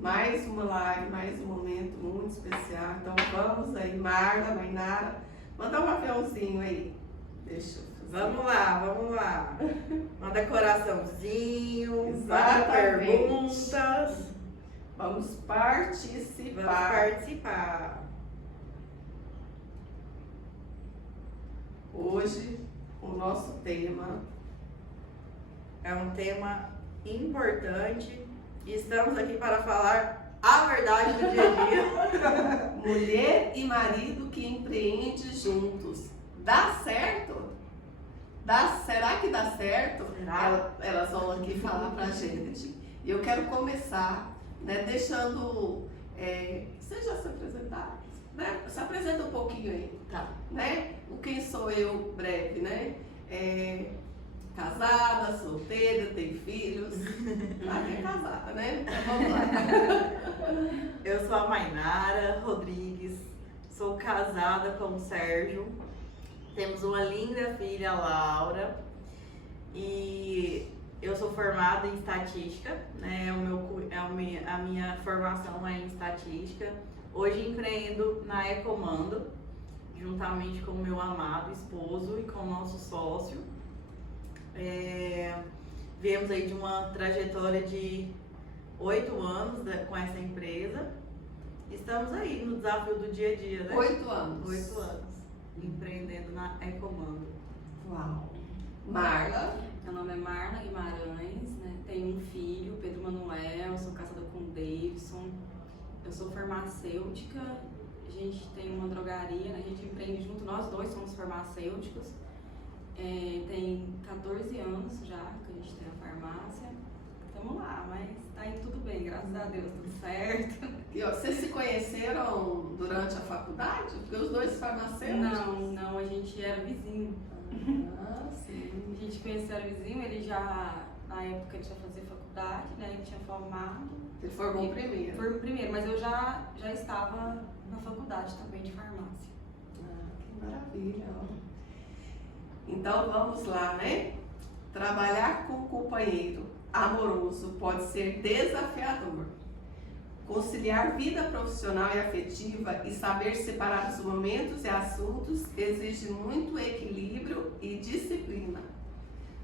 mais uma live, mais um momento muito especial. Então vamos aí, Marla, Mainara, manda um aviãozinho aí. Deixa eu fazer. Vamos lá. Manda coraçãozinho, manda Exatamente. perguntas. Vamos participar. Hoje o nosso tema É um tema importante e estamos aqui para falar a verdade do dia a dia. mulher e marido que empreende juntos. Dá certo? Será que dá certo? Será? Elas vão aqui falar pra gente. E eu quero começar, né, deixando. Vocês já se apresentaram? Né? Se apresenta um pouquinho aí, Tá. né? O quem sou eu, breve, né? Casada, solteira, tenho filhos. É casada, né? Então vamos lá. Eu sou a Mainara Rodrigues, sou casada com o Sérgio, temos uma linda filha, Laura, e eu sou formada em estatística, né? A minha formação é em estatística. Hoje empreendo na Ecomando, juntamente com o meu amado esposo e com o nosso sócio. Viemos aí de uma trajetória de 8 anos com essa empresa. Estamos aí no desafio do dia a dia, né? 8 anos. 8 anos, empreendendo na Ecomando. Uau. Marla. Meu nome é Marla Guimarães, né? Tenho um filho, Pedro Manuel, sou casada com o Davidson. Eu sou farmacêutica, a gente tem uma drogaria, né? A gente empreende junto, nós dois somos farmacêuticos. Tem 14 anos já que a gente tem a farmácia. Vamos lá, mas tá indo tudo bem, graças a Deus, tudo certo. E, ó, vocês se conheceram durante a faculdade? Porque os dois farmacêuticos? Não, a gente era vizinho. Ah, sim. A gente conheceu, era vizinho, ele já, na época, ele já fazia faculdade, né? Ele tinha formado. Ele formou primeiro. Foi o primeiro, mas eu já estava na faculdade também de farmácia. Ah, que maravilha. Ó. Então vamos lá, né? Trabalhar com um companheiro amoroso pode ser desafiador. Conciliar vida profissional e afetiva e saber separar os momentos e assuntos exige muito equilíbrio e disciplina.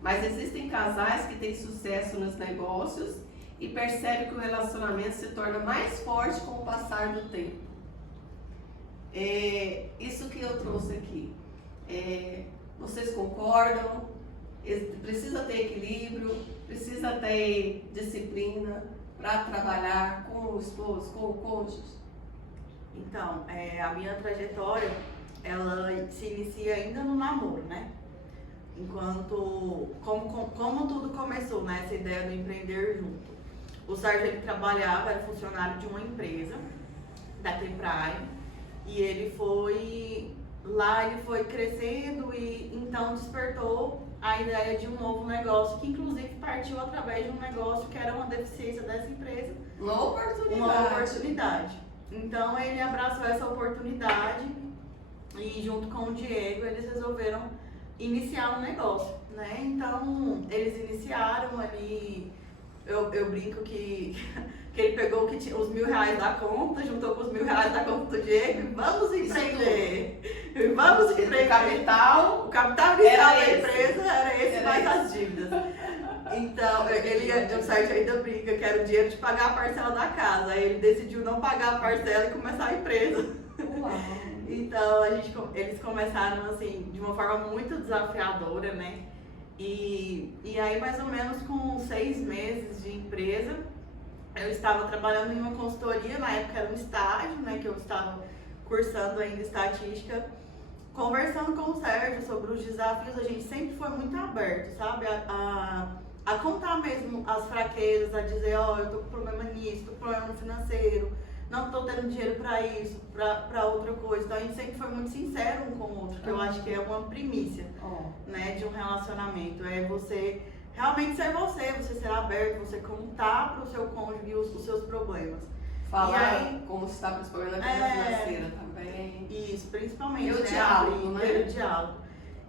Mas existem casais que têm sucesso nos negócios e percebem que o relacionamento se torna mais forte com o passar do tempo. Isso que eu trouxe aqui. Vocês concordam? Precisa ter equilíbrio, precisa ter disciplina para trabalhar com o esposo, com o cônjuge? Então, a minha trajetória, ela se inicia ainda no namoro, né? Como tudo começou, né? Essa ideia do empreender junto. O Sérgio, ele trabalhava, era funcionário de uma empresa, da Prime, e ele foi crescendo e então despertou a ideia de um novo negócio, que inclusive partiu através de um negócio que era uma deficiência dessa empresa. Uma oportunidade. Uma oportunidade. Então ele abraçou essa oportunidade e junto com o Diego eles resolveram iniciar um negócio, né? Então eles iniciaram ali, eu brinco que ele pegou os R$1.000 da conta, juntou com os R$1.000 da conta do Diego e vamos empreender. Vamos empreender. O capital inicial da empresa era esse, mais as dívidas. Então, o Sérgio ainda brinca que era o dinheiro de pagar a parcela da casa. Aí ele decidiu não pagar a parcela e começar a empresa. Uau. Então, eles começaram assim, de uma forma muito desafiadora, né? E aí, mais ou menos com 6 meses de empresa, eu estava trabalhando em uma consultoria, na época era um estágio, né? Que eu estava cursando ainda estatística, conversando com o Sérgio sobre os desafios. A gente sempre foi muito aberto, sabe? A contar mesmo as fraquezas, a dizer, eu tô com problema nisso, tô com problema no financeiro, não tô tendo dinheiro pra isso, pra outra coisa. Então a gente sempre foi muito sincero um com o outro, que eu acho que é uma primícia, né, de um relacionamento. É você realmente ser você ser aberto, você contar pro seu cônjuge os seus problemas. Falar como está principalmente na questão financeira também. Isso, principalmente. E o diálogo, né? O diálogo.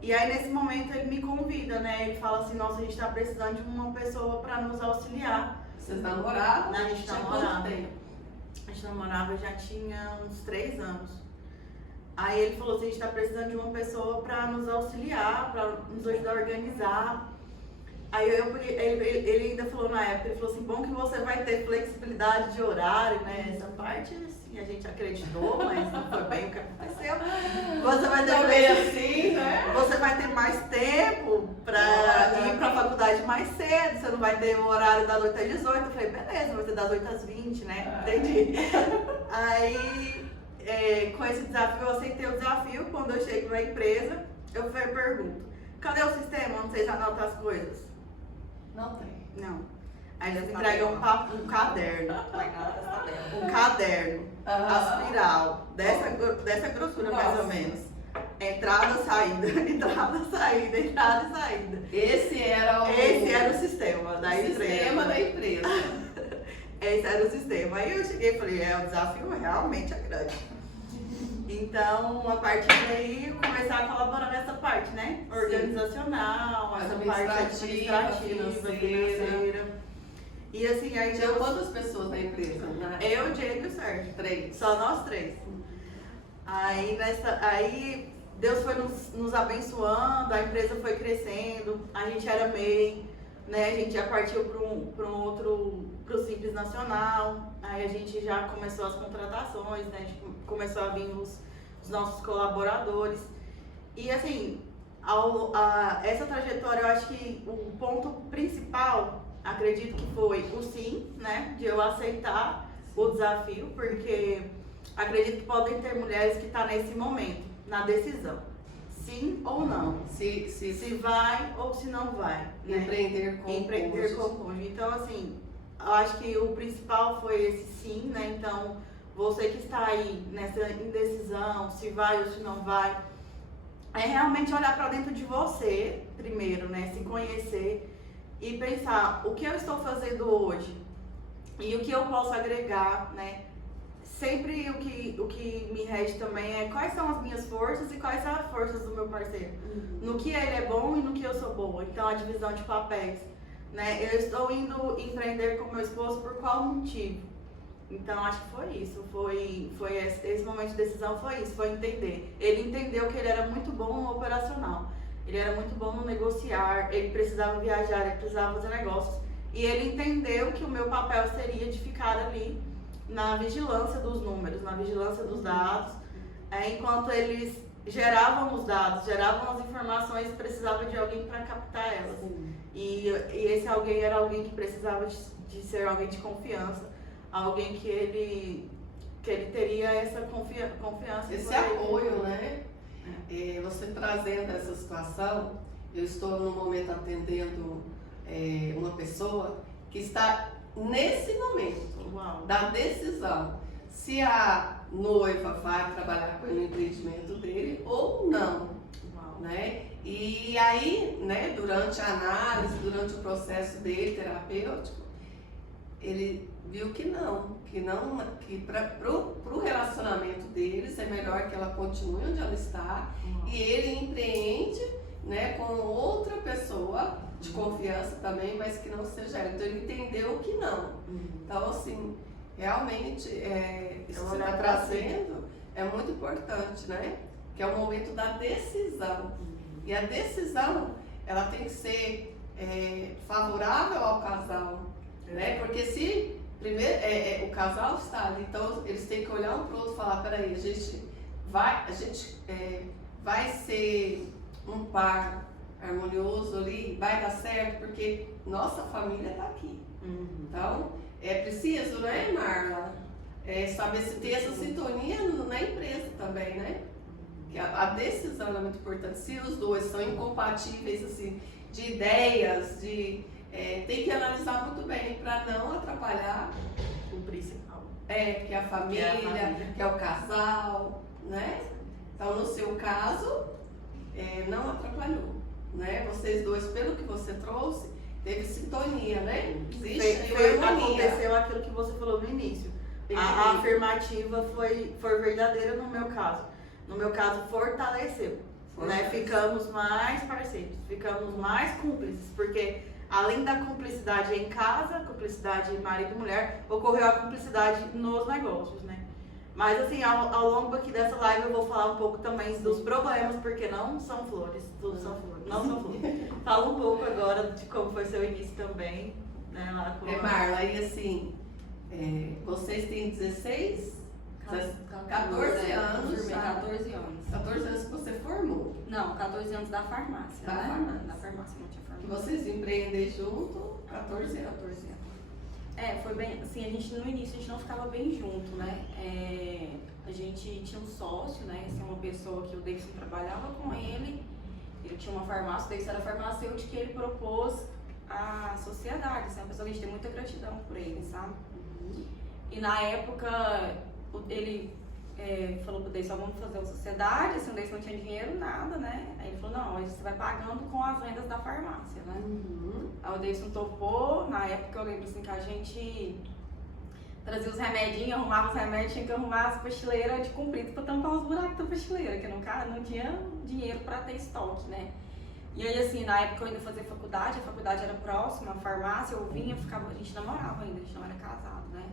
E aí nesse momento ele me convida, né? Ele fala assim, nossa, a gente tá precisando de uma pessoa para nos auxiliar Vocês namoravam? A gente Tinha namorava. quanto tempo? A gente namorava já tinha uns 3 anos. Aí ele falou assim, a gente tá precisando de uma pessoa pra nos auxiliar, pra nos ajudar a organizar. Aí ele ainda falou na época, ele falou assim, bom que você vai ter flexibilidade de horário, né? Essa parte, assim, a gente acreditou, mas não foi bem o que aconteceu. Você vai ter Também assim, né? Você vai ter mais tempo pra ir pra faculdade mais cedo, você não vai ter o horário das 8 às 18. Eu falei, beleza, vai ser das 8 às 20, né? Entendi. Aí, com esse desafio, eu aceitei o desafio. Quando eu chego na empresa, eu pergunto, cadê o sistema onde vocês anotam as coisas? Não tem. Não. Aí eles entregam um caderno. Um caderno, aspiral, dessa grossura mais ou menos. Entrada, saída, entrada, saída, entrada e saída. Esse era o sistema da empresa. Sistema da empresa. Esse era o sistema. Aí eu cheguei e falei, o desafio realmente é grande. Então, a partir daí, eu comecei a colaborar nessa parte, né? Organizacional, essa parte administrativa, financeira. E assim, aí Tinha quantas pessoas na empresa? Eu, Diego e o Sérgio. 3. Só nós 3. Aí Deus foi nos abençoando, a empresa foi crescendo, a gente era MEI, né? A gente já partiu para o Simples Nacional, aí a gente já começou as contratações, né? A gente começou a vir os nossos colaboradores. E assim, essa trajetória, eu acho que o ponto principal, acredito que foi o sim, né? De eu aceitar o desafio, porque acredito que podem ter mulheres que estão nesse momento, na decisão. Sim ou não. Se vai ou se não vai. Né? Empreender com cônjuge. Então, assim, eu acho que o principal foi esse sim, né? Então, você que está aí nessa indecisão, se vai ou se não vai, é realmente olhar para dentro de você primeiro, né? Se conhecer e pensar o que eu estou fazendo hoje e o que eu posso agregar, né? Sempre o que me rege também é quais são as minhas forças e quais são as forças do meu parceiro. No que ele é bom e no que eu sou boa. Então, a divisão de papéis, né? Eu estou indo empreender com meu esposo por qual motivo? Então, acho que foi isso. Foi esse momento de decisão foi isso, foi entender. Ele entendeu que ele era muito bom no operacional. Ele era muito bom no negociar, ele precisava viajar, ele precisava fazer negócios. E ele entendeu que o meu papel seria de ficar ali na vigilância dos números, na vigilância dos dados, enquanto eles geravam os dados, geravam as informações, precisava de alguém para captar elas. E esse alguém era alguém que precisava de ser alguém de confiança, alguém que ele teria essa confiança. Esse apoio, né? Você trazendo essa situação, eu estou no momento atendendo uma pessoa que está nesse momento da decisão se a noiva vai trabalhar com o empreendimento dele ou não, né? E aí, né, durante a análise, durante o processo dele terapêutico, ele viu que para o relacionamento deles é melhor que ela continue onde ela está e ele empreende, né, com outra pessoa de confiança também, mas que não seja ela. Então ele entendeu que não. Então, assim, realmente, isso que você está trazendo é muito importante, né? Que é o momento da decisão. E a decisão, ela tem que ser favorável ao casal, né? Porque se primeiro o casal está ali, então eles têm que olhar um para o outro e falar, peraí, a gente vai ser um par harmonioso ali, vai dar certo, porque nossa família está aqui. Então, é preciso, né, Marla, saber se tem essa sintonia na empresa também, né? Que a decisão é muito importante. Se os dois são incompatíveis, assim, de ideias, tem que analisar muito bem para não atrapalhar o principal. Que é a família, que é o casal, né? Então, no seu caso, não atrapalhou, né? Vocês dois, pelo que você trouxe, teve sintonia, né? Aconteceu aquilo que você falou no início. A afirmativa foi verdadeira no meu caso. No meu caso, fortaleceu. Né? Ficamos mais parceiros, ficamos mais cúmplices, porque além da cumplicidade em casa, cumplicidade marido e mulher, ocorreu a cumplicidade nos negócios, né? Mas assim, ao longo aqui dessa live eu vou falar um pouco também dos problemas, porque não são flores, tudo são flores, não são flores. Fala um pouco agora de como foi seu início também, né? Lá com Marla, e assim, vocês têm 16? 14 anos Formei já. 14 anos. 14 anos que você formou. Não, 14 anos da farmácia, Da né? farmácia. Da farmácia não tinha Que formado. vocês empreendem junto, 14 anos. 14 anos. Foi bem, assim, a gente no início a gente não ficava bem junto, né? A gente tinha um sócio, né? Assim, uma pessoa que o Davidson trabalhava com ele tinha uma farmácia, o Davidson era farmacêutico e ele propôs a sociedade, assim, uma pessoa que a gente tem muita gratidão por ele, sabe? E na época ele falou pro Davidson, vamos fazer uma sociedade, assim, o Davidson não tinha dinheiro, nada, né? Aí ele falou, não, você vai pagando com as vendas da farmácia, né? Aí o Davidson topou, na época eu lembro assim que a gente trazia os remedinhos, arrumava os remédios, tinha que arrumar as pastileiras de comprido pra tampar os buracos da pasteleira, que não tinha dinheiro pra ter estoque, né? E aí assim, na época eu ainda fazia faculdade, a faculdade era próxima, a farmácia, eu vinha, ficava, a gente namorava ainda, a gente não era casado, né?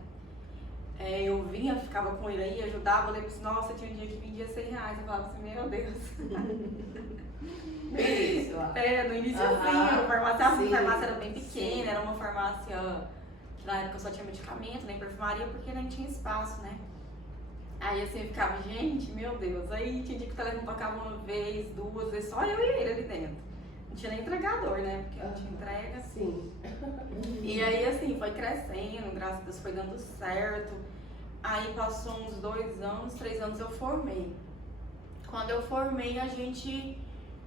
Eu vinha, ficava com ele aí, ajudava, eu lembro assim, nossa, tinha um dia que vendia R$100, eu falava assim, meu Deus. Isso, lá. No iníciozinho, a farmácia era bem pequena, sim. era uma farmácia que na época só tinha medicamento, nem perfumaria, porque nem tinha espaço, né? Aí assim, eu ficava, gente, meu Deus, aí tinha dia que o telefone tocava uma vez, duas vezes, só eu e ele ali dentro. Não tinha nem entregador, né? Porque não tinha entrega. Sim. E aí assim, foi crescendo, graças a Deus foi dando certo. Aí passou uns 2 anos, 3 anos eu formei. Quando eu formei, a gente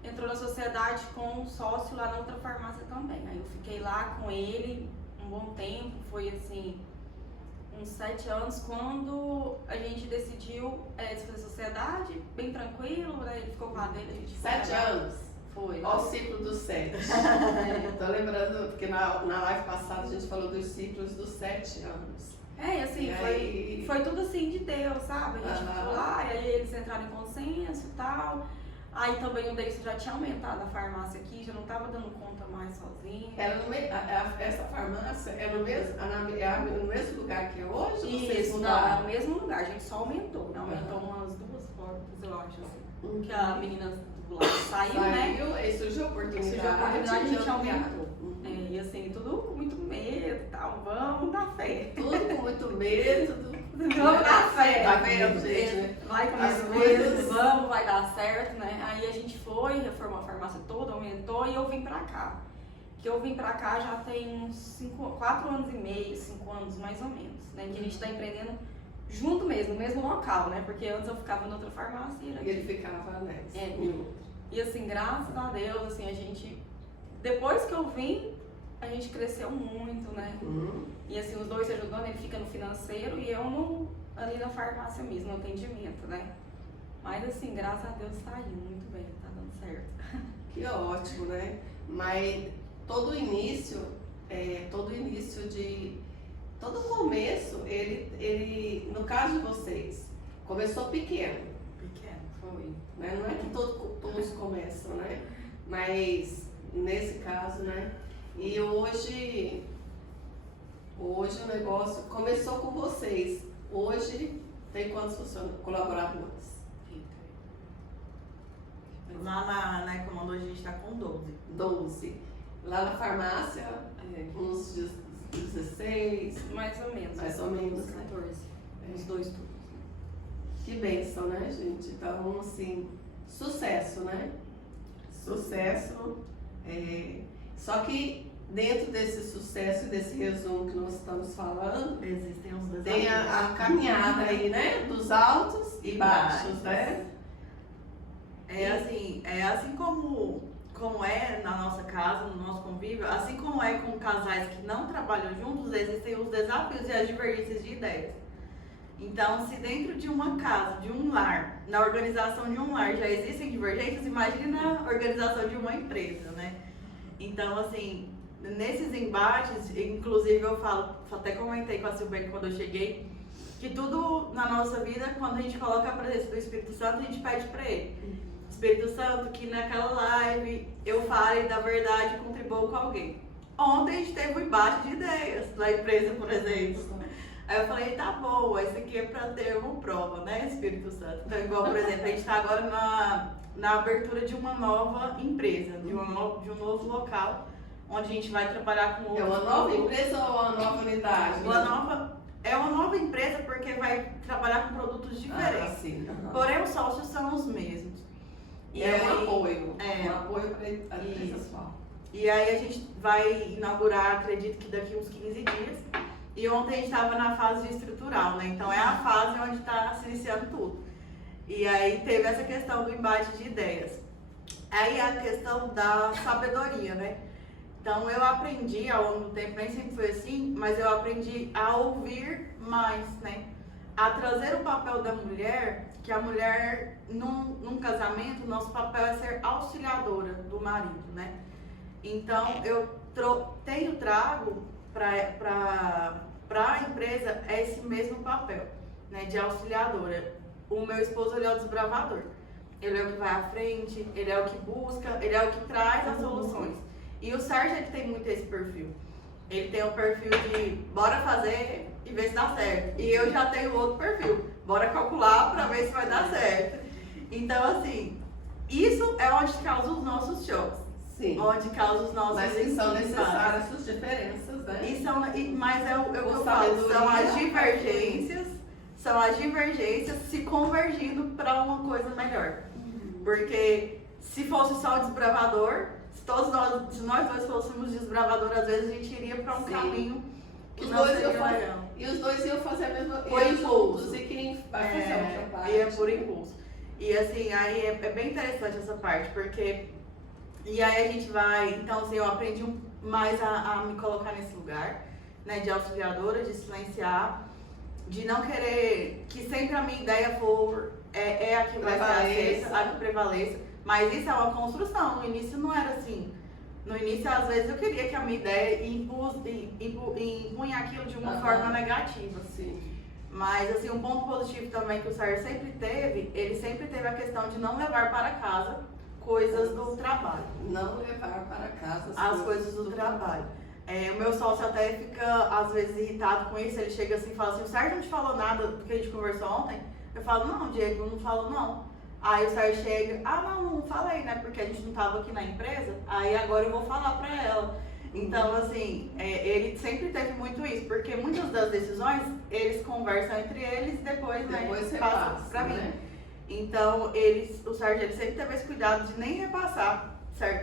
entrou na sociedade com um sócio lá na outra farmácia também. Aí eu fiquei lá com ele um bom tempo, foi assim, uns 7 anos, quando a gente decidiu fazer sociedade, bem tranquilo, né? Ele ficou com a dele, a gente foi 7 lá. anos. Foi. Olha o ciclo dos 7. Tô lembrando, porque na live passada a gente falou dos ciclos dos 7 anos. Assim, E aí... foi tudo assim de Deus, sabe? A gente ficou lá, e aí eles entraram em consenso e tal. Aí também o Davidson já tinha aumentado a farmácia aqui, já não tava dando conta mais sozinho. Era essa farmácia é no mesmo lugar que é hoje? Vocês Isso, não, mudaram? é o mesmo lugar, a gente só aumentou, né? Aumentou umas 2 portas, eu acho, assim. Que a menina do lado saiu, né? Aí surgiu a oportunidade. Surgiu a oportunidade, a gente de ampliar. aumentou. E assim, tudo com muito medo e tal, vamos na fé. Tudo com muito medo, tudo Vamos na fé. Tá vendo, gente, né? Vai com As medo coisas- mesmo, vamos, vai dar certo, né? Aí a gente foi, reformou a farmácia toda, aumentou e eu vim pra cá. Que eu vim pra cá já tem uns 4 anos e meio, 5 anos mais ou menos, né? Que a gente tá empreendendo junto mesmo, no mesmo local, né? Porque antes eu ficava em outra farmácia e era E ele ficava, né? E assim, graças a Deus, assim, a gente, depois que eu vim, a gente cresceu muito, né? E assim, os dois se ajudando, ele fica no financeiro e eu ali na farmácia mesmo, no atendimento, né? Mas assim, graças a Deus tá indo muito bem, tá dando certo. Que ótimo, né? Mas todo começo, ele, no caso de vocês, começou pequeno, Pequeno, foi. né? Não é que todos começam, né? Mas nesse caso, né? E hoje o negócio começou com vocês. Hoje tem quantos colaboradores? Lá na Ecomando hoje a gente tá com 12. 12. Lá na farmácia, uns 16. Mais ou menos. Mais ou menos, Uns né? 14. Uns 2 turnos. Que bênção, né, gente? Então, assim, sucesso, né? Sucesso. Só que dentro desse sucesso e desse resumo que nós estamos falando, Existem uns desafios. tem a caminhada aí, né? Dos altos e baixos, né? É assim como é na nossa casa, no nosso convívio, assim como é com casais que não trabalham juntos, existem os desafios e as divergências de ideias. Então, se dentro de uma casa, de um lar, na organização de um lar já existem divergências, imagine na organização de uma empresa, né? Então, assim, nesses embates, inclusive eu falo, até comentei com a Silvia quando eu cheguei, que tudo na nossa vida, quando a gente coloca a presença do Espírito Santo, a gente pede para ele. Espírito Santo, que naquela live eu fale da verdade e contribua com alguém. ontem a gente teve um embate de ideias na empresa, por exemplo. Aí eu falei, tá bom, isso aqui é para ter uma prova, né, Espírito Santo? Então, igual, por exemplo, a gente está agora na abertura de uma nova empresa, de um novo local, onde a gente vai trabalhar com É outros uma nova produtos. empresa ou uma nova unidade? É uma nova empresa porque vai trabalhar com produtos diferentes. Ah, sim. Uhum. Porém, os sócios são os mesmos. E é um apoio. É. Um apoio para a empresa só. E aí a gente vai inaugurar, acredito que daqui uns 15 dias. E ontem a gente estava na fase de estrutural, né? Então é a fase onde está se iniciando tudo. E aí teve essa questão do embate de ideias. Aí a questão da sabedoria, né? Então eu aprendi ao longo do tempo, nem sempre foi assim, mas eu aprendi a ouvir mais, né? A trazer o papel da mulher, que a mulher, num casamento, nosso papel é ser auxiliadora do marido, né? Então eu trago para a empresa esse mesmo papel, né? De auxiliadora. O meu esposo, ele é o desbravador. Ele é o que vai à frente, ele é o que busca, ele é o que traz as soluções. E o Sérgio, ele tem muito esse perfil. Ele tem o perfil de bora fazer e ver se dá certo. E eu já tenho outro perfil, bora calcular para ver se vai dar certo. Então, assim, isso é onde causa os nossos choques. Sim. Onde causa os nossos Mas que são embates. necessárias essas diferenças, né? Mas é o que eu falo, sabedoria, são as divergências se convergindo para uma coisa melhor. Porque se fosse só o desbravador, se nós dois fôssemos desbravador, às vezes a gente iria para um Sim. caminho que Os não dois seria iam fazer- legal. E os dois iam fazer a mesma Por coisa impulso. juntos. E quem vai fazer a outra parte? E é por impulso. E assim, aí é bem interessante essa parte, porque... E aí a gente vai... Então, assim, eu aprendi mais a me colocar nesse lugar, né? De auxiliadora, de silenciar, de não querer que sempre a minha ideia for... É a que vai ser aceita, a que prevaleça. Mas isso é uma construção. No início não era assim. No início, às vezes, eu queria que a minha ideia impunha aquilo de uma forma negativa. Sim. Mas, assim, um ponto positivo também que o Sérgio sempre teve, ele sempre teve a questão de não levar para casa coisas do trabalho. Não levar para casa As coisas do trabalho. O meu sócio até fica, às vezes, irritado com isso. Ele chega assim e fala assim, o Sérgio não te falou nada do que a gente conversou ontem? Eu falo, não, Diego, não falo não. Aí o Sérgio chega, não falei, né? Porque a gente não estava aqui na empresa, aí agora eu vou falar pra ela. Então, assim, ele sempre teve muito isso, porque muitas das decisões, eles conversam entre eles e depois né, passam pra mim. Né? Então, o Sérgio ele sempre teve esse cuidado de nem repassar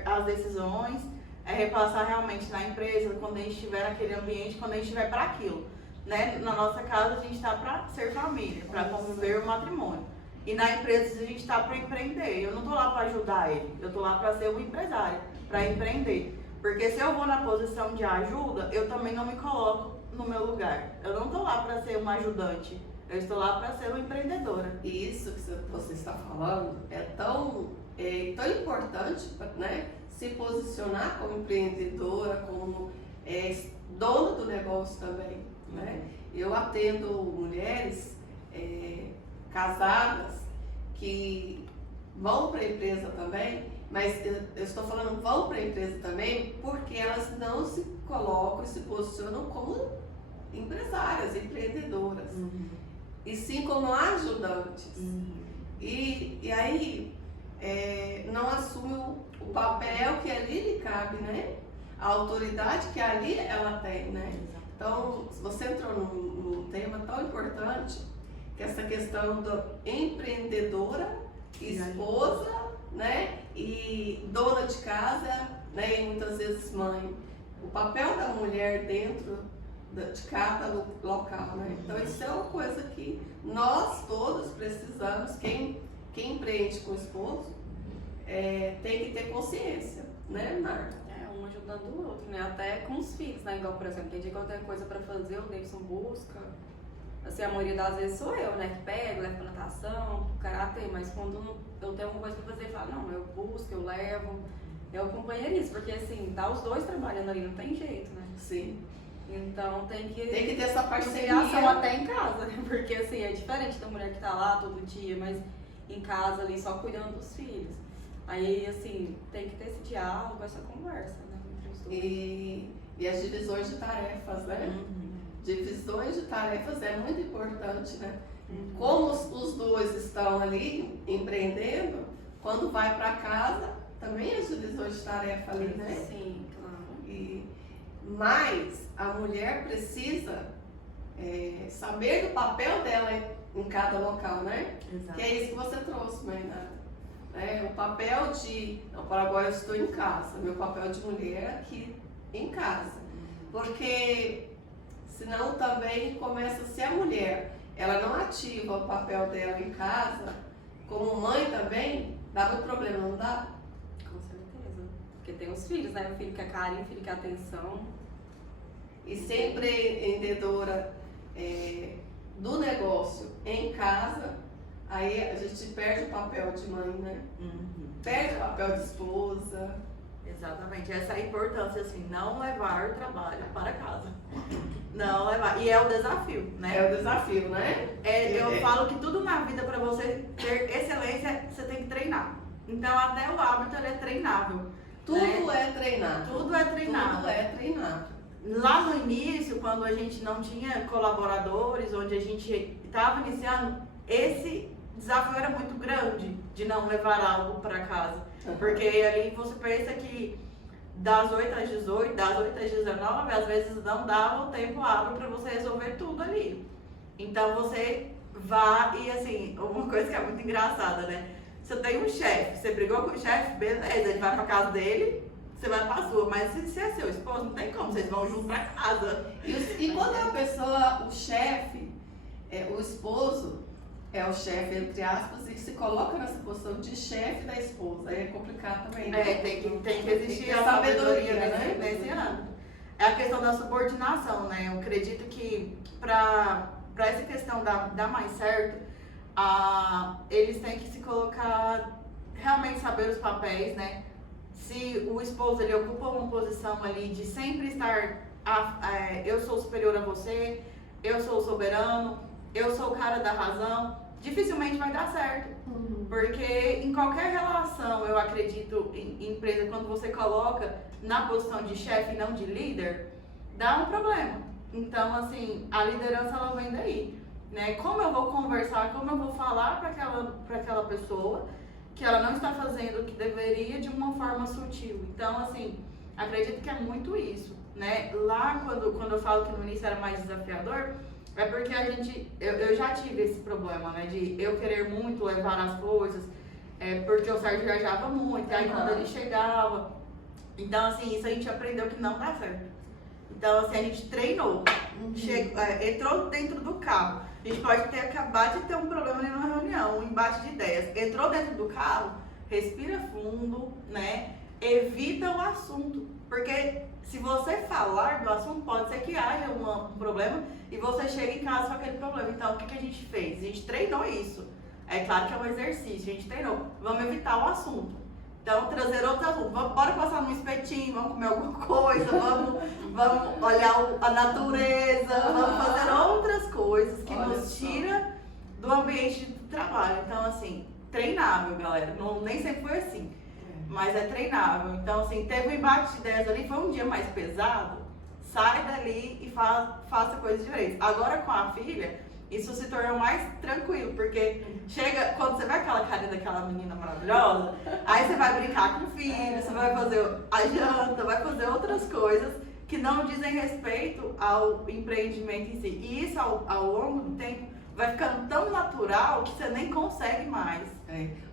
as decisões, repassar realmente na empresa, quando a gente estiver naquele ambiente, quando a gente estiver para aquilo. Né? Na nossa casa, a gente está para ser família, para conviver o matrimônio. E na empresa a gente está para empreender. Eu não estou lá para ajudar ele, eu estou lá para ser um empresário, para empreender. Porque se eu vou na posição de ajuda, eu também não me coloco no meu lugar. Eu não estou lá para ser uma ajudante, eu estou lá para ser uma empreendedora. E isso que você está falando é tão importante, né? Se posicionar como empreendedora, como dona do negócio também, né? Eu atendo mulheres casadas que vão para a empresa também, mas eu estou falando vão para a empresa também porque elas não se colocam e se posicionam como empresárias, empreendedoras, e sim como ajudantes. E aí não assume o papel que ali lhe cabe, né? A autoridade que ali ela tem, né? Então, você entrou num tema tão importante, que é essa questão da empreendedora, esposa, né? E dona de casa, né? E muitas vezes mãe. O papel da mulher dentro de cada local, né? Então, isso é uma coisa que nós todos precisamos, quem empreende com o esposo, tem que ter consciência, né, Marta? Um ajudando o outro, né? Até com os filhos, né? Igual, por exemplo, tem dia que eu tenho coisa pra fazer, o Davidson busca. Assim, a maioria das vezes sou eu, né? Que pego, levo pra natação, pro karatê, mas quando eu tenho alguma coisa pra fazer, eu falo, não, eu busco, eu levo. É o companheirismo, porque assim, tá os dois trabalhando ali, não tem jeito, né? Sim. Então tem que ter essa parceria até em casa, né? Porque assim, é diferente da mulher que tá lá todo dia, mas em casa ali só cuidando dos filhos. Aí, assim, tem que ter esse diálogo, essa conversa, né? Entre os dois. E as divisões de tarefas, né? Divisões de tarefas é muito importante, né? Como os dois estão ali empreendendo, quando vai para casa, também as divisões de tarefa ali, né? Sim, claro. Mas a mulher precisa saber do papel dela em cada local, né? Exato. Que é isso que você trouxe, Mainara. O papel não, para agora eu estou em casa, meu papel de mulher aqui em casa. Porque senão também começa, se a mulher ela não ativa o papel dela em casa, como mãe também, dá muito problema, não dá? Com certeza. Porque tem os filhos, né? O filho quer carinho, o filho quer atenção. E ser empreendedora do negócio em casa, aí a gente perde o papel de mãe, né? Perde o papel de esposa. Exatamente, essa é a importância, assim, não levar o trabalho para casa. Não levar, e é o desafio, né? É o desafio, né? Eu falo que tudo na vida, para você ter excelência, você tem que treinar. Então, até o hábito, ele é treinável. Tudo é treinado. Tudo é treinado. Tudo é treinado. Lá no início, quando a gente não tinha colaboradores, onde a gente estava iniciando, esse desafio era muito grande de não levar algo para casa. Porque ali você pensa que das 8 às 18, das 8 às 19, às vezes não dava o tempo hábil para você resolver tudo ali. Então você vai, e assim, uma coisa que é muito engraçada, né? Você tem um chefe, você brigou com o chefe, beleza, ele vai pra casa dele, você vai pra sua, mas se é seu esposo, não tem como, vocês vão junto pra casa. E quando a pessoa, o chefe, o esposo, é o chefe, entre aspas, e se coloca nessa posição de chefe da esposa, aí é complicado também, né? Tem que existir ter a sabedoria né? nesse âmbito. É a questão da subordinação, né? Eu acredito que para essa questão dar mais certo, eles têm que se colocar, realmente saber os papéis, né? Se o esposo ele ocupa uma posição ali de sempre estar, eu sou superior a você, eu sou o soberano, eu sou o cara da razão, dificilmente vai dar certo. Porque em qualquer relação, eu acredito, em empresa, quando você coloca na posição de chefe e não de líder, dá um problema. Então, assim, a liderança ela vem daí, né? Como eu vou conversar, como eu vou falar para aquela pessoa que ela não está fazendo o que deveria de uma forma sutil. Então, assim, acredito que é muito isso, né? Lá, quando eu falo que no início era mais desafiador, é porque eu já tive esse problema, né? De eu querer muito levar as coisas, porque o Sérgio viajava muito, e aí quando ele chegava. Então, assim, isso a gente aprendeu que não dá certo. Então, assim, a gente treinou, entrou dentro do carro. A gente pode ter acabado de ter um problema ali numa reunião, um embate de ideias. Entrou dentro do carro, respira fundo, né? Evita o assunto. Porque se você falar do assunto, pode ser que haja um problema e você chega em casa com aquele problema. Então, o que a gente fez? A gente treinou isso. É claro que é um exercício, a gente treinou. Vamos evitar o assunto. Então, trazer outro assunto. Bora passar num espetinho, vamos comer alguma coisa, vamos olhar a natureza, vamos fazer outras coisas que nos tira do ambiente do trabalho. Então, assim, treinável, galera. Nem sempre foi assim, mas é treinável. Então, assim, teve um embate de ideias ali, foi um dia mais pesado, sai dali e faça coisas diferentes. Agora, com a filha, isso se tornou mais tranquilo, porque chega, quando você vê aquela carinha daquela menina maravilhosa, aí você vai brincar com o filho, você vai fazer a janta, vai fazer outras coisas que não dizem respeito ao empreendimento em si. E isso, ao longo do tempo, vai ficando tão natural que você nem consegue mais.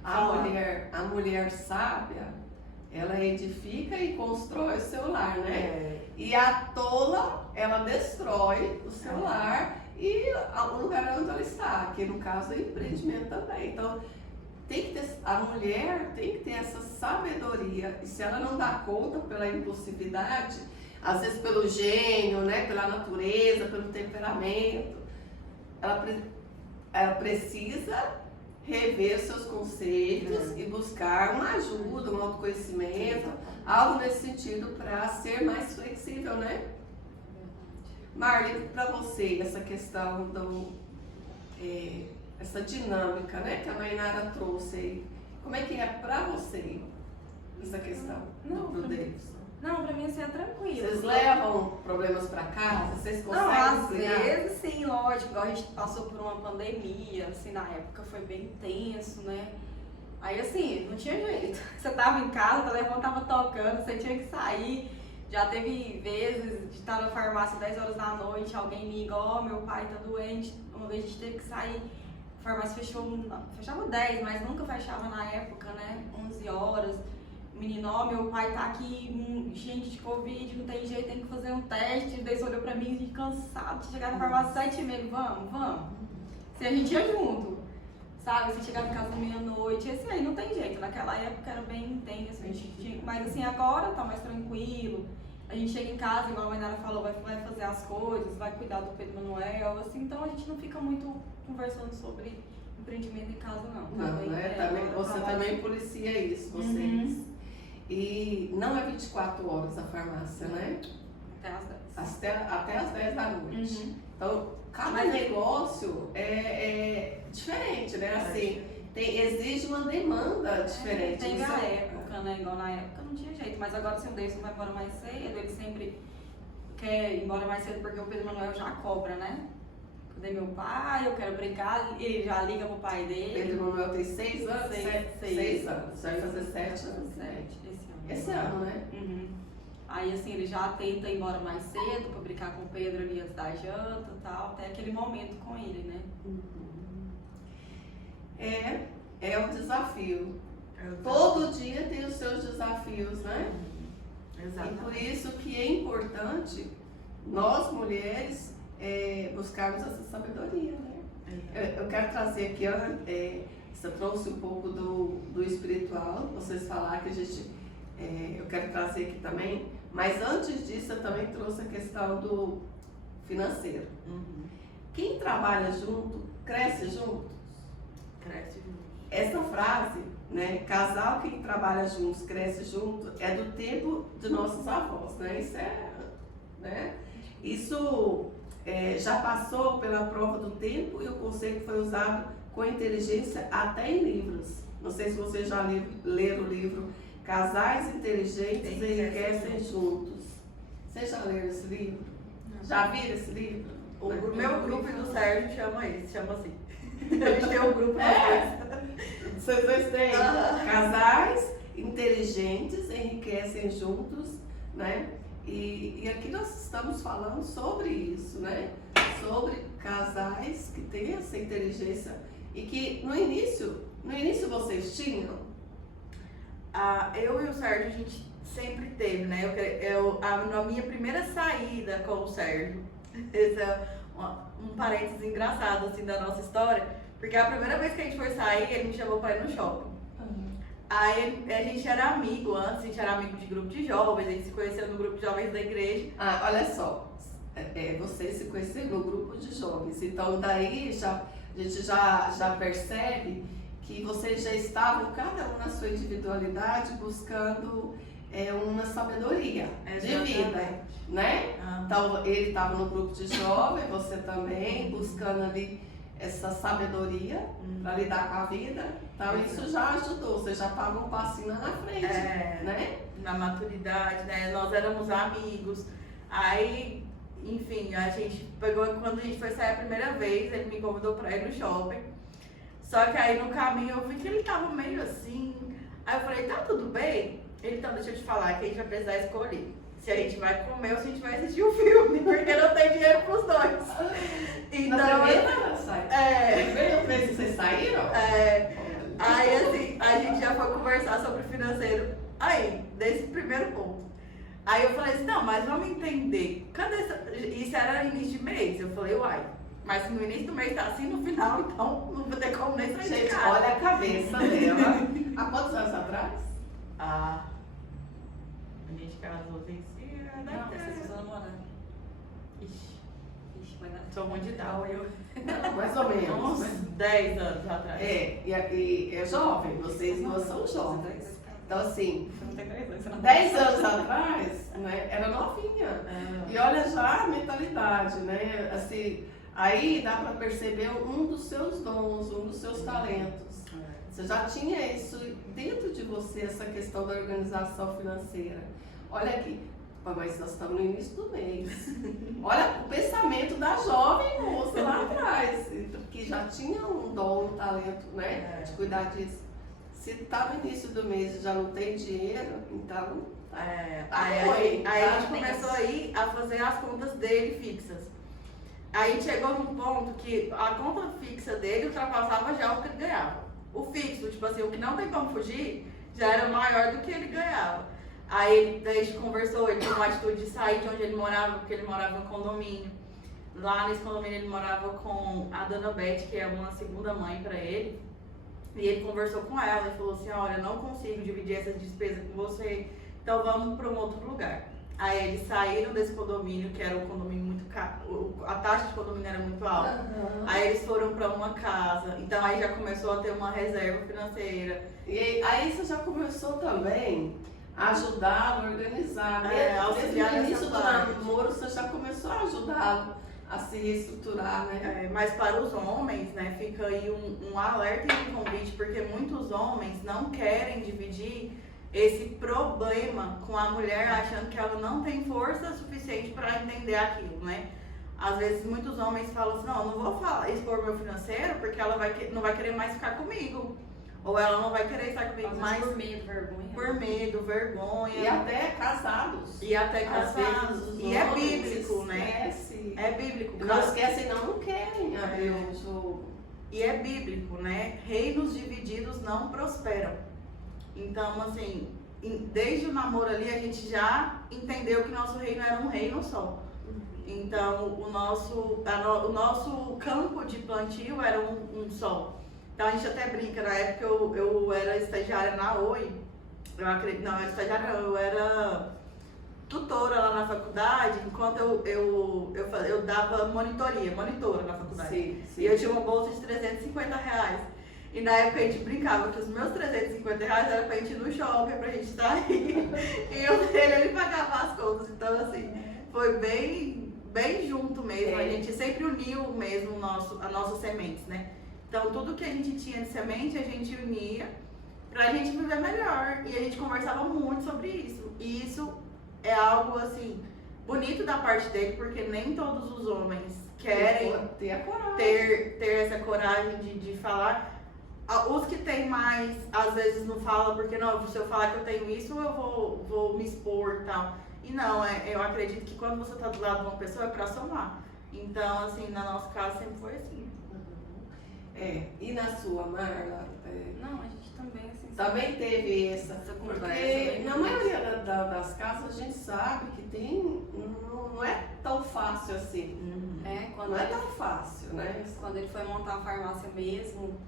A mulher sábia, ela edifica e constrói o seu lar, né? E a tola, ela destrói o seu lar e o lugar onde ela está, que no caso é empreendimento também. Então, a mulher tem que ter essa sabedoria, e se ela não dá conta pela impulsividade, às vezes pelo gênio, né, pela natureza, pelo temperamento, ela precisa rever seus conceitos e buscar uma ajuda, um autoconhecimento, algo nesse sentido para ser mais flexível, né? Marli, para você, essa questão essa dinâmica, né, que a Mainara trouxe aí, como é que é para você essa questão do Davidson? Não, pra mim assim é tranquilo. Vocês levam problemas pra casa? Vocês Não, conseguem às desligar? vezes sim, lógico, igual a gente passou por uma pandemia, assim, na época foi bem tenso, né? Aí assim, não tinha jeito. Você tava em casa, o telefone tava tocando, você tinha que sair. Já teve vezes de estar na farmácia 10 horas da noite, alguém me liga, ó, meu pai tá doente, uma vez a gente teve que sair. A farmácia fechava 10, mas nunca fechava na época, né? 11 horas. Menino, ó, meu pai tá aqui, gente de Covid, não tem jeito, tem que fazer um teste. Daí você olhou pra mim, cansado de chegar na farmácia 7h30, vamos. Se a gente ia junto, sabe? Se chegar em casa meia-noite, assim, aí não tem jeito. Naquela época era bem intenso, a gente tinha, mas assim, agora tá mais tranquilo. A gente chega em casa, igual a Mainara falou, vai fazer as coisas, vai cuidar do Pedro Manuel, assim, então a gente não fica muito conversando sobre empreendimento em casa, não. Não, né? Você também policia isso, vocês. Uhum. E não é 24 horas a farmácia, né? Até às 10. Até às 10 da noite. Uhum. Então, cada negócio é diferente, né? Assim, exige uma demanda diferente. Tem Isso a época, né? Igual na época não tinha jeito, mas agora se o Davidson vai embora mais cedo, ele sempre quer ir embora mais cedo porque o Pedro Manuel já cobra, né? Cadê meu pai? Eu quero brincar, ele já liga pro pai dele. Pedro Manuel tem 6 anos? Seis anos. Vai fazer 7 anos. 7 Esse ano, né? Uhum. Aí assim, ele já tenta ir embora mais cedo pra brincar com o Pedro ali antes da janta e tal, até aquele momento com ele, né? É um desafio. Todo dia tem os seus desafios, né? Exatamente. E por isso que é importante nós mulheres buscarmos essa sabedoria, né? Eu quero trazer aqui, você trouxe um pouco do espiritual, vocês falaram que a gente, eu quero trazer aqui também, mas antes disso eu também trouxe a questão do financeiro. Uhum. Quem trabalha junto, cresce junto. Cresce junto. Essa frase, né, casal que trabalha juntos, cresce junto, é do tempo de nossos avós, né? Isso já passou pela prova do tempo e o conceito foi usado com inteligência até em livros. Não sei se vocês já leram o livro Casais Inteligentes Enriquecem Juntos. Vocês já leram esse livro? Não. Já viram esse livro? O meu grupo e do Sérgio chama assim. A gente tem um grupo Vocês dois têm. Casais inteligentes enriquecem juntos, né? E aqui nós estamos falando sobre isso, né? Sobre casais que têm essa inteligência e que no início vocês tinham. Eu e o Sérgio, a gente sempre teve, né? Na minha primeira saída com o Sérgio, esse é um parênteses engraçado assim da nossa história, porque a primeira vez que a gente foi sair, ele me chamou para ir no shopping. Aí a gente era amigo antes, a gente era amigo de grupo de jovens, a gente se conheceu no grupo de jovens da igreja. Olha só, vocês se conheceram no grupo de jovens, então daí a gente já percebe que vocês já estavam, cada um na sua individualidade, buscando uma sabedoria de vida, né? Então ele estava no grupo de jovens, você também, buscando ali essa sabedoria para lidar com a vida. Então isso já ajudou, vocês já estavam um passinho lá na frente, né? Na maturidade, né? Nós éramos amigos. Aí, enfim, a gente pegou, quando a gente foi sair a primeira vez, ele me convidou para ir no shopping. Só que aí no caminho eu vi que ele tava meio assim. Aí eu falei, tá tudo bem? Ele, então, deixa eu te falar que a gente vai precisar escolher se a gente vai comer ou se a gente vai assistir o filme, porque não tem dinheiro pros dois. Então, primeira vez que vocês saíram? Aí assim, a gente já foi conversar sobre o financeiro aí, desse primeiro ponto. Aí eu falei assim, não, mas vamos entender, isso era início de mês, eu falei, uai, mas se no início do mês tá assim, no final, então não vou ter como nem sair de casa. Olha a cabeça dela. Há quantos anos atrás? A gente casou tem Não, vocês precisam namorar. Ixi, vai dar. Sou muito de tal, Mais ou menos. uns 10 anos atrás. E é jovem, vocês duas são jovens. Então assim, Não tem 10 anos, você não 10 anos atrás, né, era novinha. E olha já a mentalidade, né? Assim, aí dá para perceber um dos seus dons, um dos seus talentos. Você já tinha isso dentro de você, essa questão da organização financeira. Olha aqui, mas nós estamos no início do mês. Olha o pensamento da jovem moça lá atrás, que já tinha um dom, um talento, né? De cuidar disso. Se está no início do mês e já não tem dinheiro, então. Aí a gente começou aí a fazer as contas dele fixas. Aí chegou num ponto que a conta fixa dele ultrapassava já o que ele ganhava. O fixo, tipo assim, o que não tem como fugir, já era maior do que ele ganhava. Aí a gente conversou, ele tomou a atitude de sair de onde ele morava, porque ele morava em condomínio. Lá nesse condomínio ele morava com a dona Beth, que é uma segunda mãe para ele. E ele conversou com ela e falou assim, olha, eu não consigo dividir essas despesas com você, então vamos para um outro lugar. Aí eles saíram desse condomínio, que era um condomínio muito caro, a taxa de condomínio era muito alta. Aí eles foram para uma casa, então aí já começou a ter uma reserva financeira. E aí você já começou também a ajudá-lo, a organizar, né? Auxiliar Desde o início nessa do parte. namoro você já começou a ajudá-lo a se reestruturar, né? Mas para os homens, né, fica aí um alerta e um convite, porque muitos homens não querem dividir esse problema com a mulher, achando que ela não tem força suficiente para entender aquilo, né? Às vezes muitos homens falam assim, não vou expor meu financeiro porque ela não vai querer mais ficar comigo. Ou ela não vai querer estar comigo mais por medo, vergonha. Por medo, vergonha. E até casados. E até Às casados. vezes, E é bíblico, né? Esquece. É bíblico. Não esquecem, não querem abrir o jogo. E é bíblico, né? Reinos divididos não prosperam. Então, assim, desde o namoro ali, a gente já entendeu que nosso reino era um reino só. Então, o nosso campo de plantio era um só. Então, a gente até brinca, na época eu era estagiária na Oi. Eu era tutora lá na faculdade, enquanto eu dava monitora na faculdade. Sim. E eu tinha uma bolsa de R$350. E na época a gente brincava que os meus R$350 era pra gente ir no shopping, pra gente sair. E ele pagava as contas. Então, assim, foi bem junto mesmo. A gente sempre uniu mesmo as nossas sementes, né? Então, tudo que a gente tinha de semente, a gente unia pra gente viver melhor. E a gente conversava muito sobre isso. E isso é algo, assim, bonito da parte dele, porque nem todos os homens querem ter essa coragem de falar. Os que tem mais, às vezes não falam, porque não, se eu falar que eu tenho isso, eu vou me expor e tal. E não, eu acredito que quando você tá do lado de uma pessoa é pra somar. Então, assim, no nosso caso sempre foi assim. E na sua, Marla? Não, a gente também, assim... Também teve essa conversa. Porque na maioria das casas a gente sabe que não é tão fácil assim. Quando não é tão fácil, né? Quando ele foi montar a farmácia mesmo,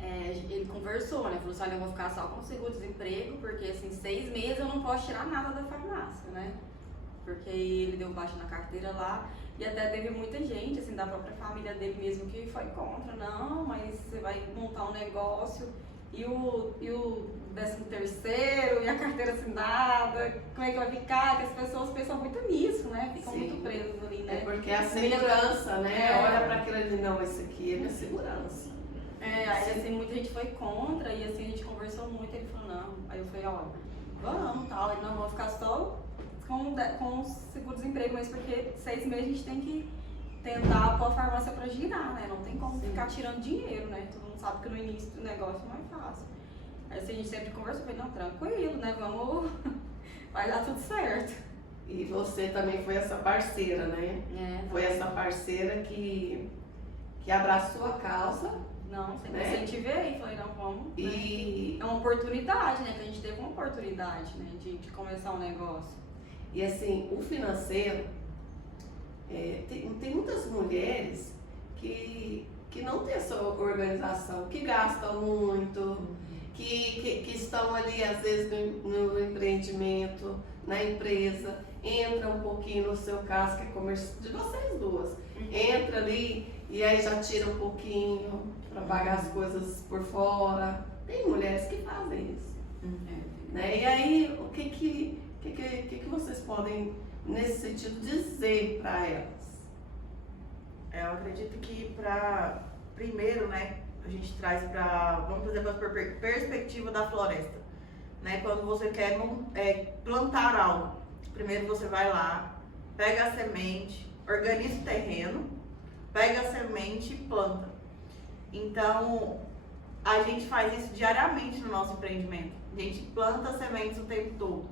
ele conversou, né? Falou assim, olha, eu vou ficar só com seguro-desemprego, porque assim, 6 meses eu não posso tirar nada da farmácia, né? Porque ele deu baixa na carteira lá. E até teve muita gente, assim, da própria família dele mesmo que foi contra. Não, mas você vai montar um negócio e o 13º e a carteira assinada, como é que vai ficar? Que as pessoas pensam muito nisso, né? Ficam muito presas ali, né? Porque a segurança, né? Olha para aquilo ali, não, esse aqui é minha segurança. Aí assim, muita gente foi contra e assim, a gente conversou muito, ele falou, não. Aí eu falei, ó, vamos, tal. Ele, não, vou ficar só com seguro-desemprego, mas porque 6 meses a gente tem que tentar pôr a farmácia pra girar, né? Não tem como ficar tirando dinheiro, né? Todo mundo sabe que no início do negócio não é fácil. Aí assim, a gente sempre conversou, falei, não, tranquilo, né? Vamos, vai dar tudo certo. E você também foi essa parceira, né? Foi essa parceira que abraçou a causa. Não, sempre incentivei, falei, não, vamos. E é uma oportunidade, né? Que a gente teve uma oportunidade, né? De começar um negócio. E assim, o financeiro, tem muitas mulheres que não têm essa organização, que gastam muito, que estão ali às vezes no empreendimento, na empresa, entra um pouquinho no seu caso, que é comércio de vocês duas, entra ali e aí já tira um pouquinho para pagar as coisas por fora. Tem mulheres que fazem isso. Né? E aí, o que vocês podem, nesse sentido, dizer para elas? Eu acredito que primeiro, né, a gente traz vamos fazer para a perspectiva da floresta. né? Quando você quer plantar algo, primeiro você vai lá, pega a semente, organiza o terreno, pega a semente e planta. Então, a gente faz isso diariamente no nosso empreendimento. A gente planta sementes o tempo todo.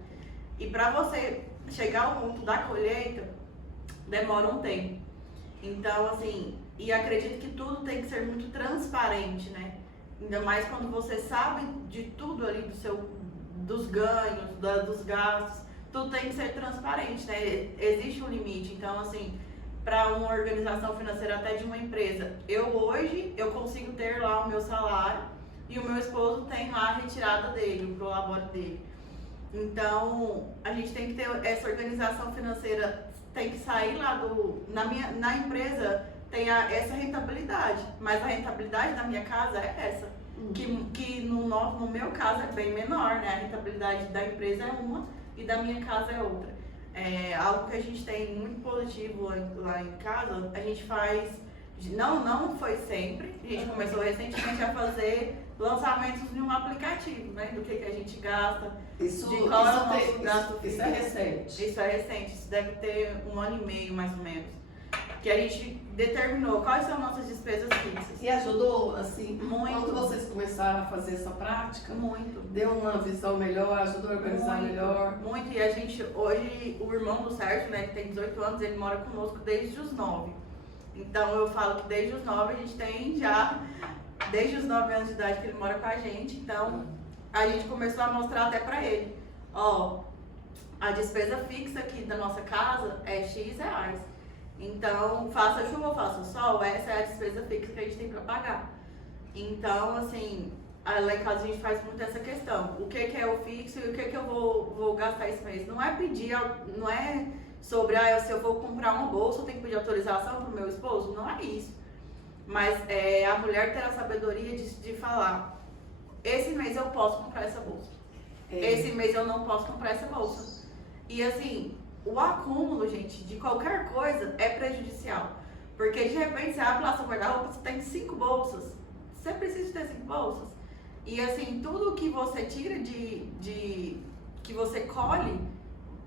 E para você chegar ao ponto da colheita, demora um tempo. Então, assim, e acredito que tudo tem que ser muito transparente, né? Ainda mais quando você sabe de tudo ali dos ganhos, dos gastos, tudo tem que ser transparente, né? Existe um limite. Então, assim, para uma organização financeira até de uma empresa, hoje eu consigo ter lá o meu salário e o meu esposo tem lá a retirada dele, o prolabore dele. Então, a gente tem que ter essa organização financeira, tem que sair lá na empresa tem essa rentabilidade, mas a rentabilidade da minha casa é essa, que no meu caso é bem menor, né? A rentabilidade da empresa é uma e da minha casa é outra. Algo que a gente tem muito positivo lá em casa, a gente faz, não foi sempre, a gente começou recentemente a fazer lançamentos em um aplicativo, né? Do que a gente gasta, de qual é o nosso gasto fixo. Isso é recente. Isso é recente, isso deve ter 1 ano e meio mais ou menos. Que a gente determinou quais são nossas despesas fixas. E ajudou, assim, Muito. quando vocês começaram a fazer essa prática? Muito. Deu uma visão melhor, ajudou a organizar melhor? Muito, e a gente, hoje, o irmão do Sérgio, né, que tem 18 anos, ele mora conosco desde os 9. Então eu falo que desde os 9 a gente tem já, desde os 9 anos de idade que ele mora com a gente, então a gente começou a mostrar até pra ele, ó, a despesa fixa aqui da nossa casa é X reais. Então, faça chuva ou faça sol, essa é a despesa fixa que a gente tem para pagar. Então, assim, lá em casa a gente faz muito essa questão. O que é o fixo e o que eu vou gastar esse mês? Não é pedir, não é sobre, se eu vou comprar uma bolsa, eu tenho que pedir autorização para o meu esposo. Não é isso. Mas a mulher ter a sabedoria de falar, esse mês eu posso comprar essa bolsa. Esse mês eu não posso comprar essa bolsa. E assim, o acúmulo, gente, de qualquer coisa é prejudicial. Porque de repente você abre lá seu guarda-roupa, você tem 5 bolsas. Você precisa ter 5 bolsas. E assim, tudo que você tira que você colhe,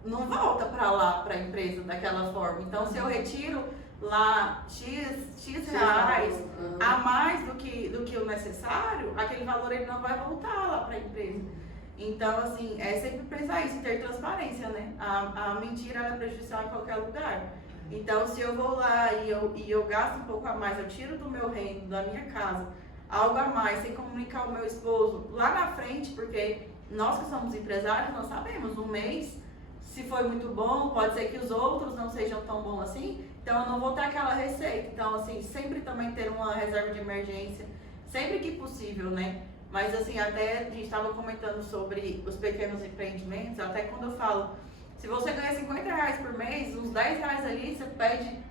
não volta para lá, para a empresa daquela forma. Então, se eu retiro lá X reais a mais do que o necessário, aquele valor ele não vai voltar lá para a empresa. Então, assim, é sempre pensar isso, ter transparência, né? A mentira ela é prejudicial em qualquer lugar. Então, se eu vou lá e eu gasto um pouco a mais, eu tiro do meu reino, da minha casa, algo a mais, sem comunicar ao meu esposo, lá na frente, porque nós que somos empresários, nós sabemos, um mês, se foi muito bom, pode ser que os outros não sejam tão bons assim, então eu não vou ter aquela receita. Então, assim, sempre também ter uma reserva de emergência, sempre que possível, né? Mas assim, até a gente estava comentando sobre os pequenos empreendimentos, até quando eu falo, se você ganha 50 reais por mês, uns 10 reais ali você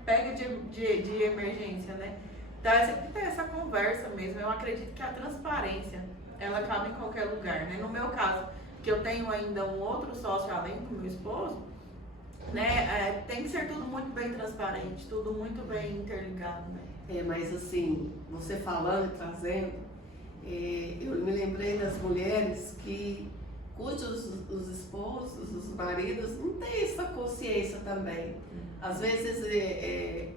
pega de emergência, né? Então é sempre ter essa conversa mesmo. Eu acredito que a transparência, ela cabe em qualquer lugar, né? No meu caso, que eu tenho ainda um outro sócio além do meu esposo, né? Tem que ser tudo muito bem transparente, tudo muito bem interligado, né? Mas assim, você falando e trazendo, eu me lembrei das mulheres cujos os esposos, os maridos, não têm essa consciência também. Às vezes De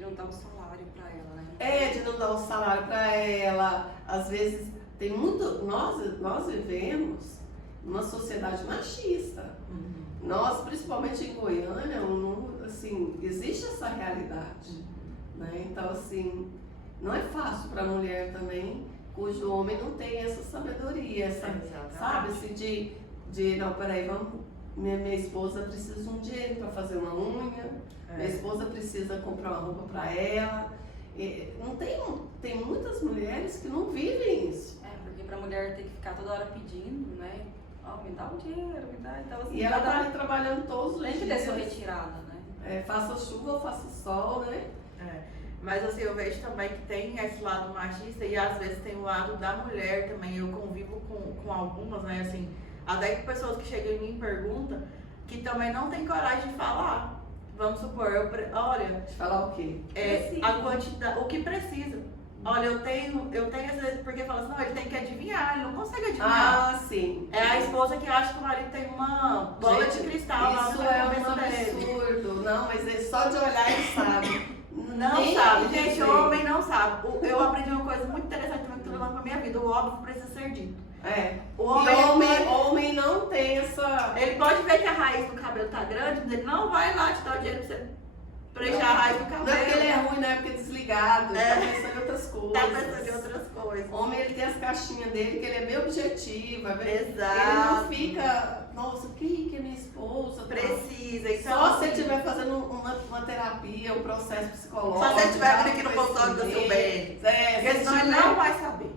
não dar um salário para ela, né? de não dar um salário para ela. Às vezes tem muito. Nós vivemos numa sociedade machista. Nós, principalmente em Goiânia, assim, existe essa realidade. Né? Então, assim, não é fácil para a mulher também, cujo homem não tem essa sabedoria, sabe? Assim, não, peraí, minha esposa precisa de um dinheiro para fazer uma unha, minha esposa precisa comprar uma roupa para ela. Tem muitas mulheres que não vivem isso. Porque para a mulher ter que ficar toda hora pedindo, né? Me dá um dinheiro, me dá. Então, assim, E ela está trabalhando todos os dias. Tem que ter sua retirada, né? Faça chuva ou faça sol, né? Mas assim, eu vejo também que tem esse lado machista e às vezes tem o lado da mulher também. Eu convivo com algumas, né, assim, até que pessoas que chegam em mim e perguntam que também não tem coragem de falar. Vamos supor, olha... De falar o quê? A quantidade, o que precisa. Olha, eu tenho às vezes, porque fala assim, não, ele tem que adivinhar, ele não consegue adivinhar. Ah, sim. É a esposa que acha que o marido tem uma bola Gente, de cristal lá isso na é um cabeça dele. absurdo. Não, mas é só de olhar ele sabe. Não Nem sabe, ele gente, dizer. homem não sabe. Eu aprendi uma coisa muito interessante também que eu tô levando pra minha vida. O óbvio precisa ser dito. É. O E homem, homem não tem essa. ele pode ver que a raiz do cabelo tá grande, mas ele não vai lá te dar o dinheiro pra você preencher a raiz do cabelo. Não é porque ele é ruim, não é porque é desligado. Ele tá pensando em outras coisas. Tá pensando em outras coisas. Homem, ele tem as caixinhas dele, que ele é bem objetivo. Ele Exato. não fica, nossa, quem que é minha esposa? Precisa. Então, Só se você assim, estiver fazendo uma terapia, um processo psicológico. Só se você estiver vindo tá? aqui no consultório do seu bem. É, Porque senão ele não vai saber.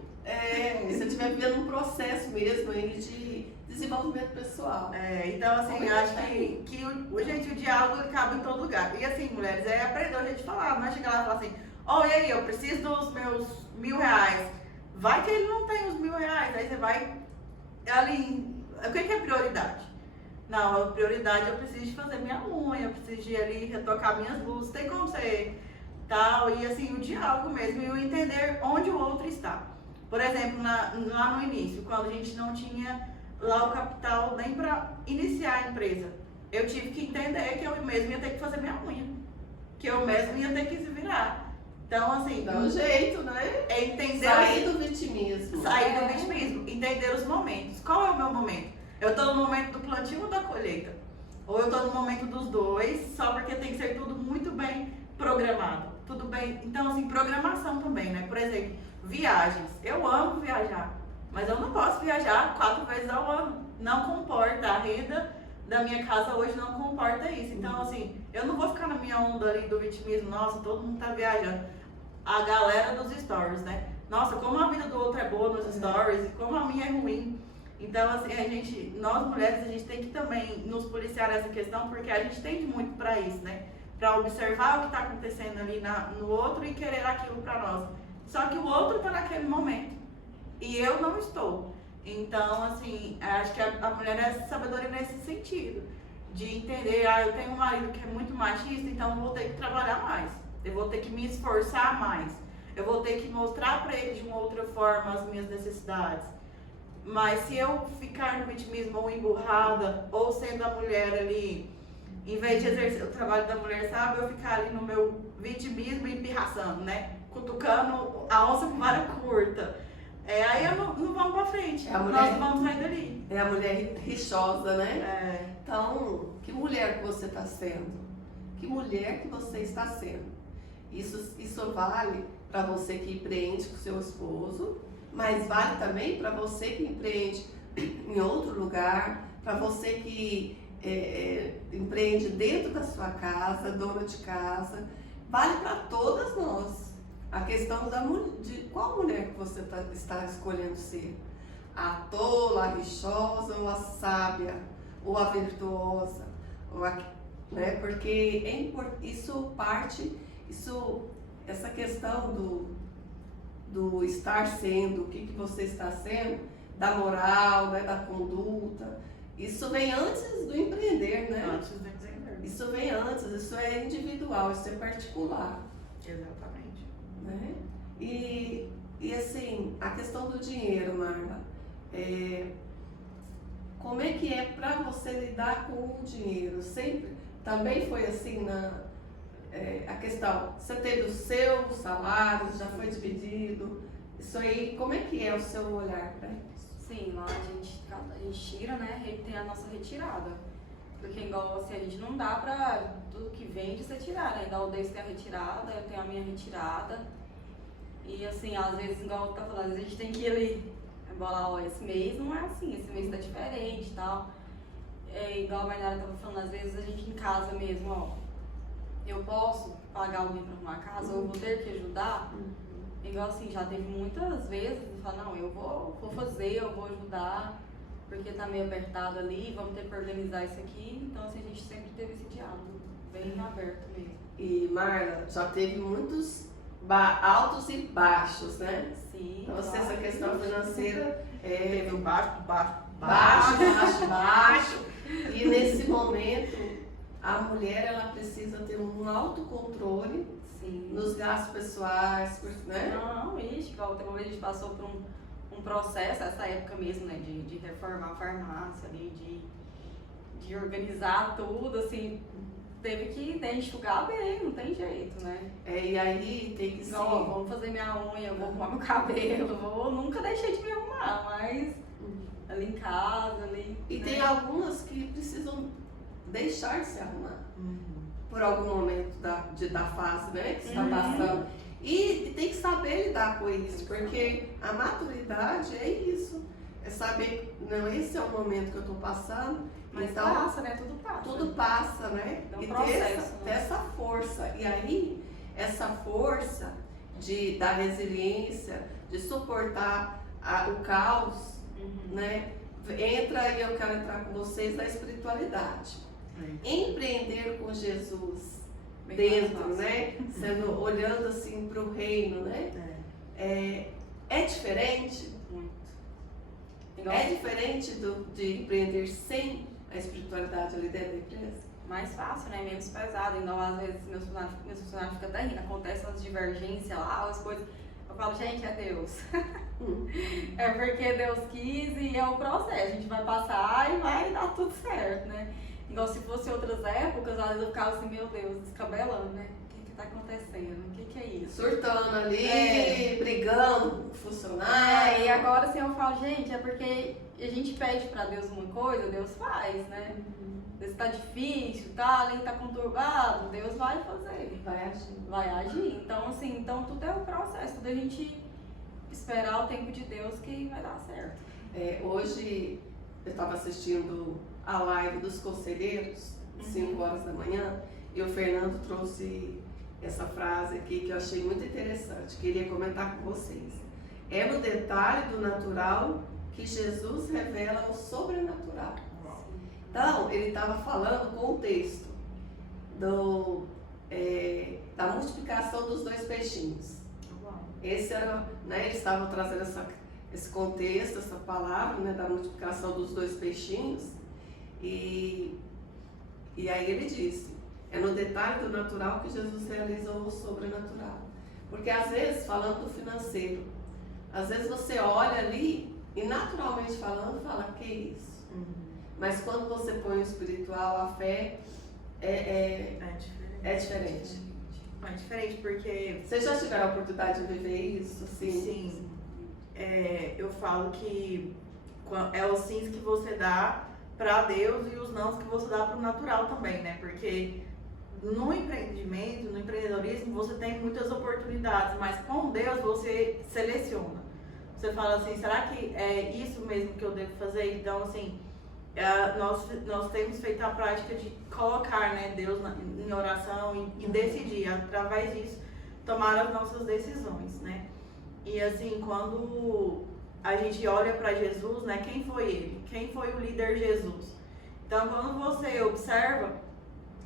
se você estiver vivendo um processo mesmo aí de desenvolvimento pessoal. Então, assim, Homem eu acho também. que gente, o diálogo ele cabe em todo lugar. E assim, mulheres, aprender a gente falar. Não é chegar lá e falar assim, e aí, eu preciso dos meus R$1.000. Vai que ele não tem os R$1.000. Aí você vai ali. O que é prioridade? Não, a prioridade eu preciso de fazer minha unha, eu preciso de ali retocar minhas luzes. Tem como ser tal. E assim, o diálogo mesmo e o entender onde o outro está. Por exemplo, lá no início, quando a gente não tinha lá o capital nem para iniciar a empresa, eu tive que entender que eu mesmo ia ter que fazer minha unha, que eu mesmo ia ter que se virar. Então, assim, Dá um jeito, né? é entender Sair do vitimismo. sair do vitimismo, entender os momentos. Qual é o meu momento? Eu estou no momento do plantio ou da colheita? Ou eu estou no momento dos dois, só porque tem que ser tudo muito bem programado. Tudo bem. Então, assim, programação também, né? Por exemplo, viagens. Eu amo viajar, mas eu não posso viajar 4 vezes ao ano. Não comporta. A renda da minha casa hoje não comporta isso. Então, assim, eu não vou ficar na minha onda ali do vitimismo. Nossa, todo mundo tá viajando. A galera dos stories, né? Nossa, como a vida do outro é boa nos stories e como a minha é ruim. Então, assim, nós mulheres, a gente tem que também nos policiar nessa questão, porque a gente tende muito para isso, né? Para observar o que está acontecendo ali no outro e querer aquilo para nós. Só que o outro está naquele momento e eu não estou. Então, assim, acho que a mulher é sabedoria nesse sentido, de entender, eu tenho um marido que é muito machista, então eu vou ter que trabalhar mais, eu vou ter que me esforçar mais, eu vou ter que mostrar para ele de uma outra forma as minhas necessidades. Mas se eu ficar no vitimismo ou emburrada, ou sendo a mulher ali, em vez de exercer o trabalho da mulher, sabe, eu ficar ali no meu vitimismo e pirraçando, né? Cutucando a onça com vara curta. Aí eu não vamos pra frente. É a Nós mulher- não vamos sair dali. É a mulher rixosa, né? Então, que mulher que você está sendo? Que mulher que você está sendo? Isso vale para você que empreende com seu esposo, mas vale também para você que empreende em outro lugar, para você que empreende dentro da sua casa, dona de casa. Vale para todas nós. A questão de qual mulher que você está escolhendo ser. A tola, a rixosa ou a sábia, ou a virtuosa, né? Porque essa questão do estar sendo, o que você está sendo, da moral, né, da conduta, isso vem antes do empreender, né? Antes de dizer. Isso vem antes, isso é individual, isso é particular. Exatamente. Né? E assim, a questão do dinheiro, Marla, como é que é para você lidar com o dinheiro? Sempre também foi assim a questão, você teve o seu salário, já foi dividido, isso aí, como é que é o seu olhar para isso? Sim, lá a gente tira, né? E tem a nossa retirada. Porque igual assim, a gente não dá pra tudo que vende você tirar, né? Igual o Deus tem a retirada, eu tenho a minha retirada. E assim, às vezes, igual eu tava falando, às vezes a gente tem que ir ali, bolar, esse mês não é assim, esse mês tá diferente e tal. Igual a Maynara tava falando, às vezes a gente em casa mesmo, eu posso pagar alguém pra arrumar a casa, ou eu vou ter que ajudar. Igual assim, já teve muitas vezes, eu falo, não, eu vou fazer, eu vou ajudar, porque tá meio apertado ali, vamos ter que organizar isso aqui. Então assim, a gente sempre teve esse diálogo bem aberto mesmo. E Marla, já teve muitos altos e baixos, né? Sim. Então, essa questão financeira Teve o baixo. baixo. E nesse momento, a mulher ela precisa ter um autocontrole Sim. nos gastos pessoais, né? Não, ixi, igual uma vez a gente passou por um processo, essa época mesmo, né, de reformar a farmácia ali, de organizar tudo, assim, teve que, né, enxugar bem, não tem jeito, né? E aí tem que ser. Igual, ó, vamos fazer minha unha, vou arrumar meu cabelo, nunca deixei de me arrumar, mas ali em casa, ali. E né? tem algumas que precisam deixar de se arrumar por algum momento da fase, né, que está passando. E tem que saber lidar com isso, porque a maturidade é isso. É saber, não, esse é o momento que eu estou passando. Mas então, passa, né? Tudo passa. tudo passa, né? É um E processo, ter essa força. E aí, essa força da resiliência, de suportar o caos, né? Entra, e eu quero entrar com vocês, na espiritualidade. Empreender com Jesus Bem dentro, fácil. né? Olhando assim para o reino, né? É diferente? Muito. Igual, É diferente de empreender sem a espiritualidade ali dentro da empresa? mais fácil, né? Menos pesado. Então, às vezes, meus funcionários ficam até rindo. Acontecem as divergências lá, as coisas. Eu falo, gente, é Deus. É porque Deus quis e é o processo. A gente vai passar e vai dar tudo certo, né? Igual se fosse outras épocas, às vezes eu ficava assim, meu Deus, descabelando, né? O que tá acontecendo? O que é isso? Surtando ali, brigando com o funcionário. E agora assim eu falo, gente, é porque a gente pede pra Deus uma coisa, Deus faz, né? Se tá difícil, ali tá conturbado, Deus vai fazer. Vai agir. Vai agir. Então, assim, tudo é o processo, tudo a gente esperar o tempo de Deus que vai dar certo. Hoje eu estava assistindo a live dos conselheiros, 5 horas da manhã, e o Fernando trouxe essa frase aqui que eu achei muito interessante, queria comentar com vocês. É no detalhe do natural que Jesus revela o sobrenatural. Então, ele estava falando com o texto da multiplicação dos 2 peixinhos. Esse era, né, eles estavam trazendo esse contexto, essa palavra, né, da multiplicação dos 2 peixinhos. E aí ele disse, é no detalhe do natural que Jesus realizou o sobrenatural. Porque às vezes, falando do financeiro, às vezes você olha ali e naturalmente falando, fala, que isso? Mas quando você põe o espiritual, a fé, é diferente. É diferente porque... Vocês já tiveram a oportunidade de viver isso? Assim? Sim. Eu falo que é os sims que você dá para Deus e os nãos que você dá para o natural também, né? Porque no empreendimento, no empreendedorismo, você tem muitas oportunidades, mas com Deus você seleciona. Você fala assim, será que é isso mesmo que eu devo fazer? Então, assim, nós temos feito a prática de colocar, né, Deus em oração e decidir, através disso, tomar as nossas decisões, né? E assim, quando a gente olha para Jesus, né, quem foi ele? Quem foi o líder Jesus? Então, quando você observa,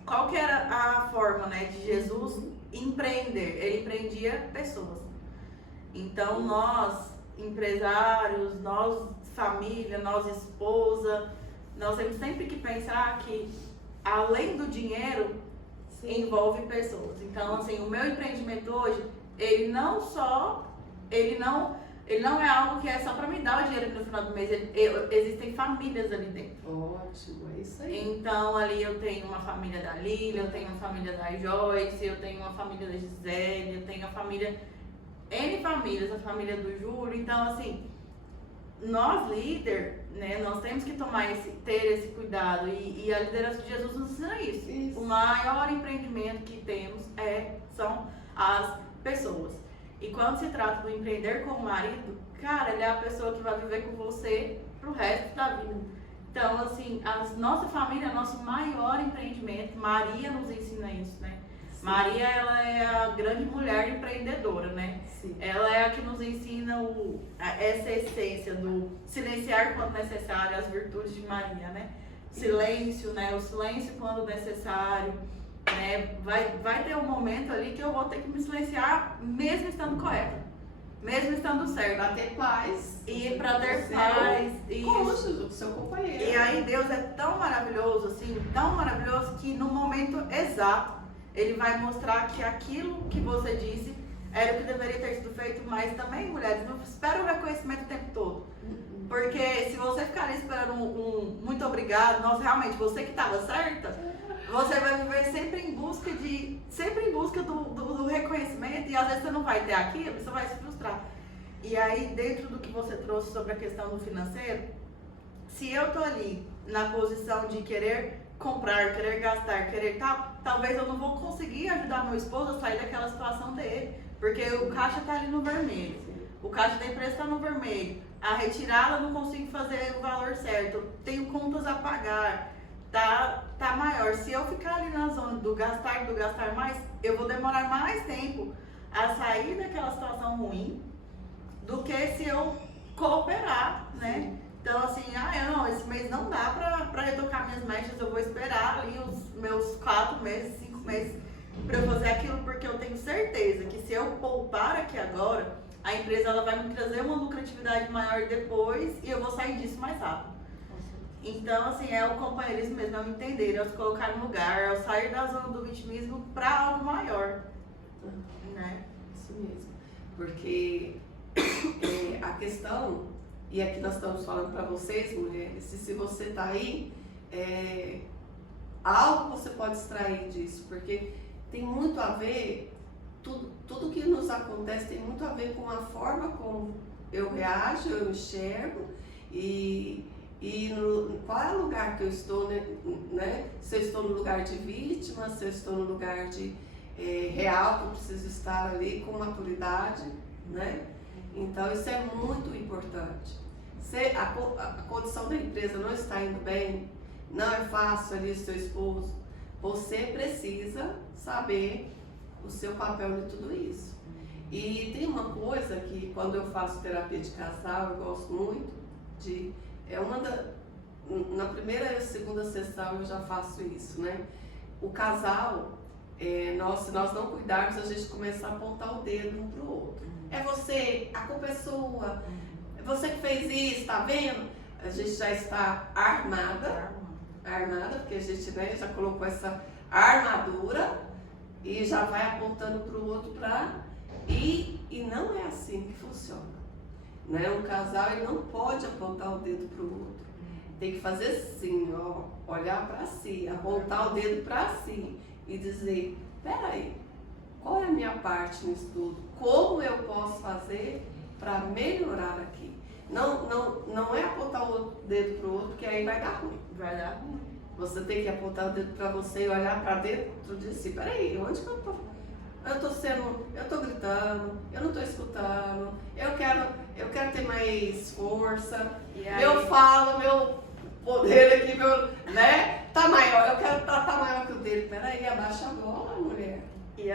qual que era a forma, né, de Jesus empreender? Ele empreendia pessoas. Então, nós, empresários, nós, família, nós, esposa, nós temos sempre que pensar que, além do dinheiro, envolve pessoas. Então, assim, o meu empreendimento hoje, ele não é algo que é só para me dar o dinheiro no final do mês. Existem famílias ali dentro. Ótimo, é isso aí. Então, ali eu tenho uma família da Lília, eu tenho uma família da Joyce, eu tenho uma família da Gisele, eu tenho a família... N famílias, a família do Júlio. Então, assim, nós líder, né, nós temos que ter esse cuidado. E a liderança de Jesus nos ensina isso. O maior empreendimento que temos são as pessoas. E quando se trata do empreender com o marido, cara, ele é a pessoa que vai viver com você pro resto da vida. Então, assim, a nossa família é nosso maior empreendimento. Maria nos ensina isso, né? Sim. Maria, ela é a grande mulher empreendedora, né? Sim. Ela é a que nos ensina essa essência do silenciar quando necessário, as virtudes de Maria, né? Silêncio, né? O silêncio quando necessário. Né? Vai ter um momento ali que eu vou ter que me silenciar, mesmo estando correta, mesmo estando certo. Para ter paz. E para ter paz. Cônjuge, o seu companheiro. E aí Deus é tão maravilhoso, assim, tão maravilhoso, que no momento exato, ele vai mostrar que aquilo que você disse era o que deveria ter sido feito, mas também, mulheres, não esperam o reconhecimento o tempo todo. Porque se você ficar ali esperando um muito obrigado, nossa, realmente, você que estava certa, você vai viver sempre em busca do reconhecimento, e às vezes você não vai ter aquilo, você vai se frustrar. E aí, dentro do que você trouxe sobre a questão do financeiro, se eu tô ali na posição de querer comprar, querer gastar, querer tal, talvez eu não vou conseguir ajudar meu esposo a sair daquela situação dele, porque o caixa tá ali no vermelho, o caixa da empresa tá no vermelho, a retirada eu não consigo fazer o valor certo, eu tenho contas a pagar, tá maior. Se eu ficar ali na zona do gastar mais, eu vou demorar mais tempo a sair daquela situação ruim do que se eu cooperar, né? Então, assim, esse mês não dá pra retocar minhas mechas, eu vou esperar ali os meus 4 meses, 5 meses pra eu fazer aquilo, porque eu tenho certeza que se eu poupar aqui agora, a empresa ela vai me trazer uma lucratividade maior depois e eu vou sair disso mais rápido. Então, assim, é o companheirismo mesmo, é o entender, é o se colocar no lugar, é o sair da zona do vitimismo para algo maior, né? Isso mesmo, porque a questão, e aqui nós estamos falando para vocês, mulheres, se você está aí, algo você pode extrair disso, porque tem muito a ver, tudo que nos acontece tem muito a ver com a forma como eu reajo, eu enxergo, qual é o lugar que eu estou, né? Se eu estou no lugar de vítima, se eu estou no lugar de real, que eu preciso estar ali com maturidade, né? Então isso é muito importante. Se a condição da empresa não está indo bem, não é fácil ali o seu esposo, você precisa saber o seu papel em tudo isso. E tem uma coisa que quando eu faço terapia de casal, eu gosto muito de... na primeira e segunda sessão eu já faço isso, né? O casal, se nós não cuidarmos, a gente começa a apontar o dedo um pro outro. É você, a culpa é sua, é você que fez isso, tá vendo? A gente já está armada, porque a gente, né, já colocou essa armadura e já vai apontando pro outro e não é assim que funciona. Né? Um casal ele não pode apontar o dedo para o outro. Tem que fazer assim, ó, olhar para si, apontar o dedo para si e dizer, peraí, qual é a minha parte nisso tudo? Como eu posso fazer para melhorar aqui? Não é apontar o dedo para o outro, que aí vai dar ruim. Vai dar ruim. Você tem que apontar o dedo para você e olhar para dentro de si. Peraí, onde que eu tô? Eu tô gritando, eu não tô escutando, eu quero ter mais força, meu poder aqui, né, tá maior, eu quero tá maior que o dele. Peraí, abaixa a bola, mulher. E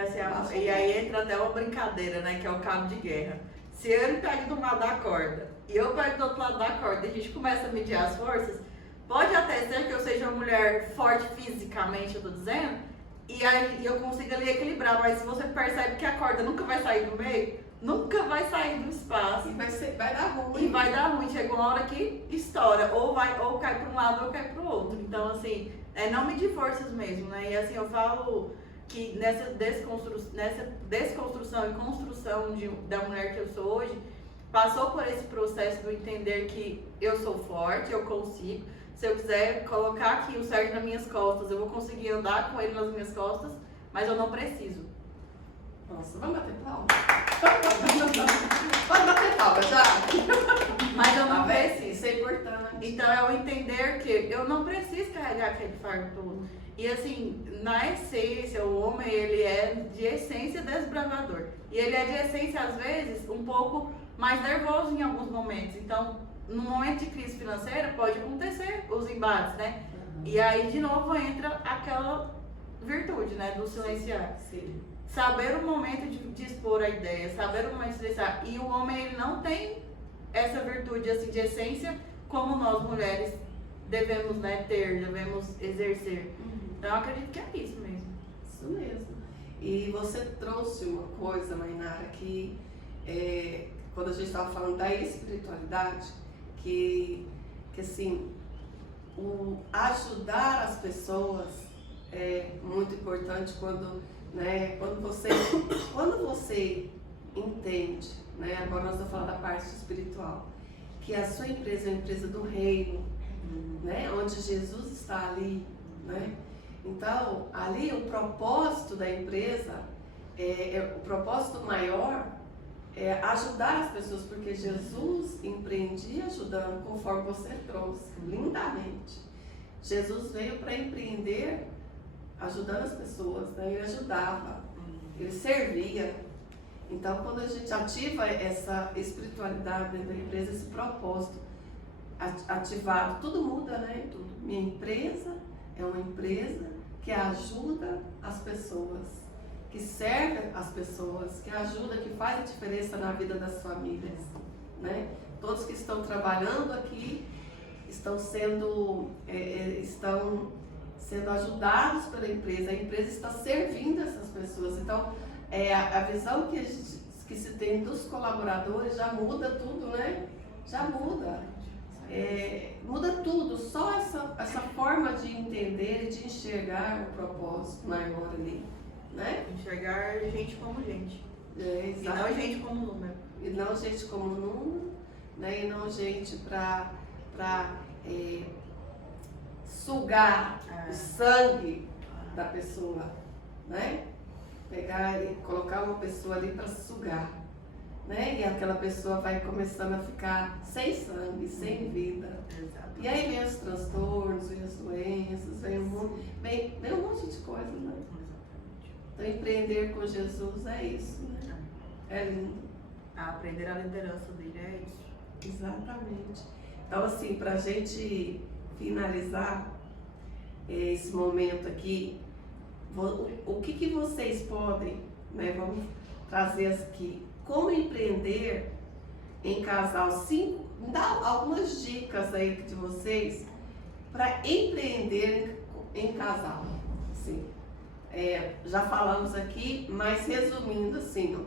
aí entra até uma brincadeira, né, que é o cabo de guerra. Se ele pega do lado da corda e eu pego do outro lado da corda e a gente começa a medir as forças, pode até ser que eu seja uma mulher forte fisicamente, eu tô dizendo, e aí eu consigo ali equilibrar, mas se você percebe que a corda nunca vai sair do meio, nunca vai sair do espaço. E vai dar ruim. E vai dar ruim, chega uma hora que estoura, ou cai para um lado ou cai para o outro. Então, assim, não medir forças mesmo, né? E assim, eu falo que nessa desconstrução e construção da mulher que eu sou hoje, passou por esse processo do entender que eu sou forte, eu consigo. Se eu quiser colocar aqui o Sérgio nas minhas costas, eu vou conseguir andar com ele nas minhas costas, mas eu não preciso. Nossa, vamos bater palma? Pode bater palma já? Mas eu não preciso. Isso é importante. Então é o entender que eu não preciso carregar aquele fardo todo. E assim, na essência, o homem, ele é de essência desbravador. E ele é de essência, às vezes, um pouco mais nervoso em alguns momentos. Então, no momento de crise financeira, pode acontecer os embates, né? E aí, de novo, entra aquela virtude, né? Do silenciar. Sim. Saber o momento de expor a ideia, saber o momento de silenciar. E o homem, ele não tem essa virtude, assim, de essência, como nós, mulheres, devemos, né, devemos exercer. Então, eu acredito que é isso mesmo. Isso mesmo. E você trouxe uma coisa, Mainara, que quando a gente estava falando da espiritualidade, que assim, o ajudar as pessoas é muito importante quando, né, quando você entende, né, agora nós estamos falando da parte espiritual, que a sua empresa é uma empresa do reino, né, onde Jesus está ali, né? Então, ali o propósito da empresa, o propósito maior é ajudar as pessoas, porque Jesus empreendia ajudando, conforme você trouxe, lindamente. Jesus veio para empreender ajudando as pessoas, né? Ele ajudava, ele servia. Então, quando a gente ativa essa espiritualidade dentro da empresa, esse propósito ativado, tudo muda, né? Tudo. Minha empresa é uma empresa que ajuda as pessoas, que serve as pessoas, que ajuda, que faz a diferença na vida das famílias, né? Todos que estão trabalhando aqui estão sendo ajudados pela empresa, a empresa está servindo essas pessoas. Então, a visão que se tem dos colaboradores já muda tudo, né? Já muda. Muda tudo, só essa forma de entender e de enxergar o propósito maior ali, né? Enxergar gente como gente. E não gente como número. E não gente como número, né? E não gente para sugar o sangue da pessoa, né? Pegar e colocar uma pessoa ali para sugar, né? E aquela pessoa vai começando a ficar sem sangue, sem vida. Exatamente. E aí vem os transtornos, vem as doenças, vem um monte de coisa, né? Então, empreender com Jesus é isso, né? É lindo. Aprender a liderança dele é isso. Exatamente. Então, assim, para a gente finalizar esse momento aqui, o que vocês podem, né? Vamos trazer aqui. Como empreender em casal? Dá algumas dicas aí de vocês para empreender em casal. Assim, já falamos aqui, mas resumindo assim, ó,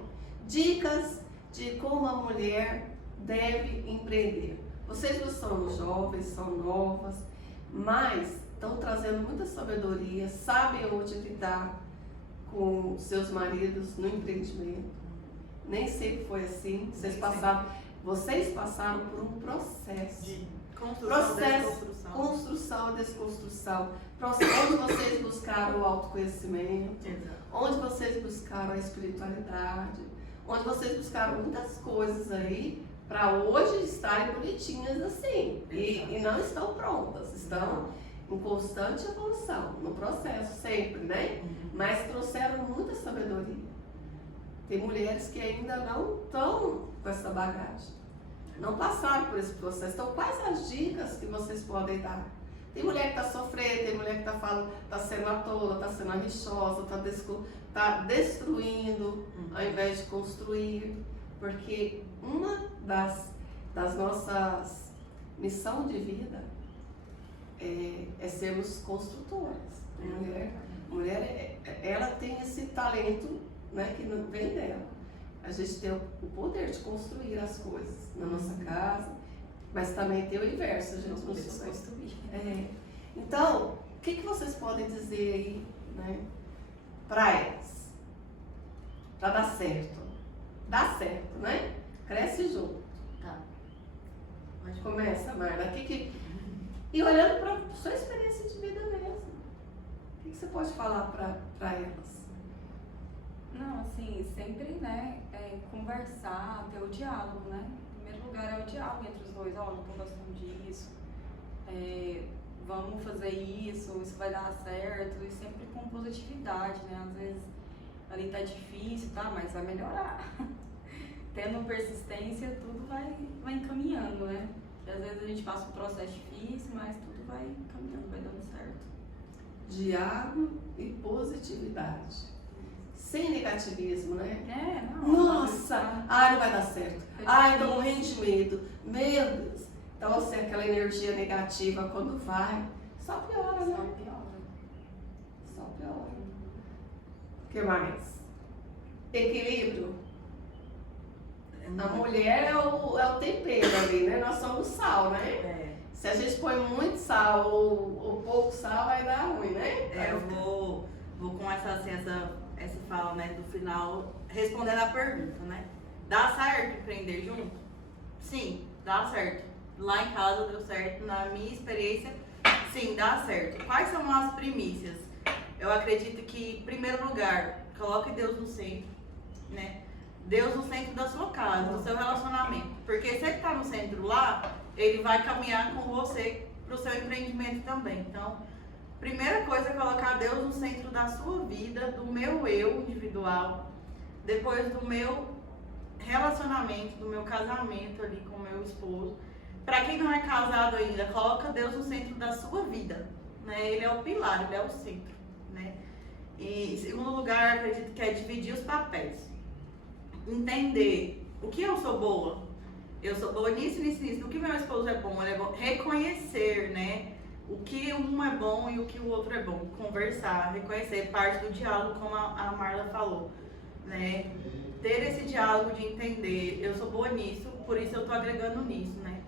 dicas de como a mulher deve empreender. Vocês não são jovens, são novas, mas estão trazendo muita sabedoria, sabem onde lidar com seus maridos no empreendimento. Nem sempre foi assim. Vocês passaram por um processo. De construção e desconstrução. Onde vocês buscaram o autoconhecimento, onde vocês buscaram a espiritualidade, onde vocês buscaram muitas coisas aí para hoje estarem bonitinhas assim. E não estão prontas, estão em constante evolução, no processo sempre, né? Mas trouxeram muita sabedoria. Tem mulheres que ainda não estão com essa bagagem, não passaram por esse processo. Então, quais as dicas que vocês podem dar? Tem mulher que está sofrendo, tem mulher que está sendo a tola, está sendo a rixosa, está destruindo ao invés de construir. Porque uma das nossas missões de vida é sermos construtoras. A mulher, ela tem esse talento, né, que não vem dela. A gente tem o poder de construir as coisas na nossa casa, mas também tem o inverso, a gente não consegue construir. Então, o que vocês podem dizer aí, né, para elas? Para dar certo. Dá certo, né? Cresce junto. Tá. Começa, Marla. E olhando para a sua experiência de vida mesmo. O que você pode falar para elas? Não, assim, sempre, né, conversar, ter o diálogo, né? Em primeiro lugar é o diálogo entre os dois. Ó, não tô gostando disso, vamos fazer isso vai dar certo, e sempre com positividade, né? Às vezes ali tá difícil, tá, mas vai melhorar. Tendo persistência, tudo vai encaminhando, né? Porque às vezes a gente passa um processo difícil, mas tudo vai caminhando, vai dando certo. Diálogo e positividade. Sem negativismo, né? Não. Nossa! Não vai dar certo. Tô morrendo de medo. Meu Deus! Então, assim, aquela energia negativa, quando vai, só piora, né? Só piora. O que mais? Equilíbrio. A mulher é o tempero ali, né? Nós somos sal, né? Se a gente põe muito sal ou pouco sal, vai dar ruim, né? Eu vou começar assim, essa fala, né, do final, respondendo a pergunta, né? Dá certo empreender junto? Sim, dá certo. Lá em casa deu certo, na minha experiência, sim, dá certo. Quais são as primícias? Eu acredito que, em primeiro lugar, coloque Deus no centro, né? Deus no centro da sua casa, do seu relacionamento. Porque se ele está no centro lá, ele vai caminhar com você para o seu empreendimento também. Então, primeira coisa é colocar Deus no centro da sua vida, do meu eu individual, depois do meu relacionamento, do meu casamento ali com o meu esposo. Para quem não é casado ainda, coloca Deus no centro da sua vida, né? Ele é o pilar, ele é o centro, né? E em segundo lugar, acredito que é dividir os papéis. Entender o que eu sou boa. Eu sou boa nisso. O que meu esposo é bom, ele é bom. Reconhecer, né? O que um é bom e o que o outro é bom. Conversar, reconhecer, parte do diálogo, como a Marla falou, né? Ter esse diálogo de entender, eu sou boa nisso, por isso eu tô agregando nisso, né?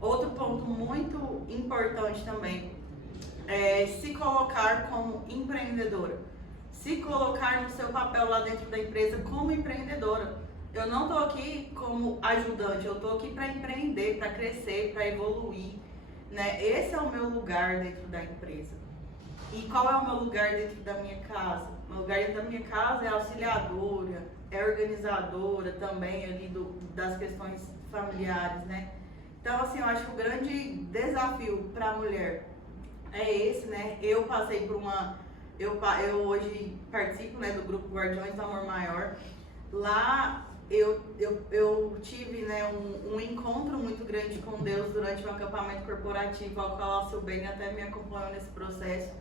Outro ponto muito importante também é se colocar como empreendedora. Se colocar no seu papel lá dentro da empresa como empreendedora. Eu não estou aqui como ajudante, eu estou aqui para empreender, para crescer, para evoluir, né? Esse é o meu lugar dentro da empresa. E qual é o meu lugar dentro da minha casa? O meu lugar dentro da minha casa é auxiliadora, é organizadora também ali das questões familiares, né? Então, assim, eu acho que o grande desafio para a mulher é esse, né? Eu passei por eu hoje participo, né, do grupo Guardiões do Amor Maior. Lá eu tive, né, um encontro muito grande com Deus durante um acampamento corporativo, ao qual a Silbene até me acompanhou nesse processo,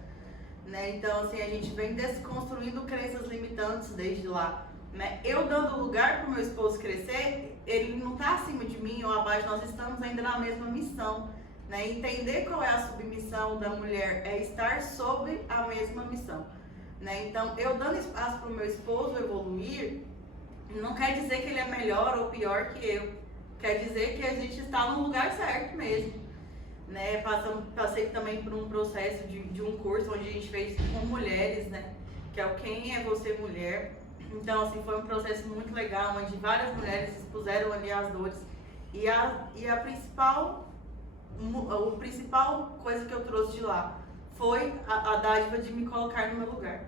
né? Então, assim, a gente vem desconstruindo crenças limitantes desde lá, né? Eu dando lugar para o meu esposo crescer, ele não está acima de mim ou abaixo, nós estamos ainda na mesma missão, né? Entender qual é a submissão da mulher é estar sob a mesma missão, né? Então, eu dando espaço para o meu esposo evoluir, não quer dizer que ele é melhor ou pior que eu. Quer dizer que a gente está no lugar certo mesmo, né? Passei também por um processo de um curso onde a gente fez com mulheres, né? Que é o Quem é Você Mulher. Então, assim, foi um processo muito legal, onde várias mulheres expuseram ali as dores. E a principal coisa que eu trouxe de lá foi a dádiva de me colocar no meu lugar.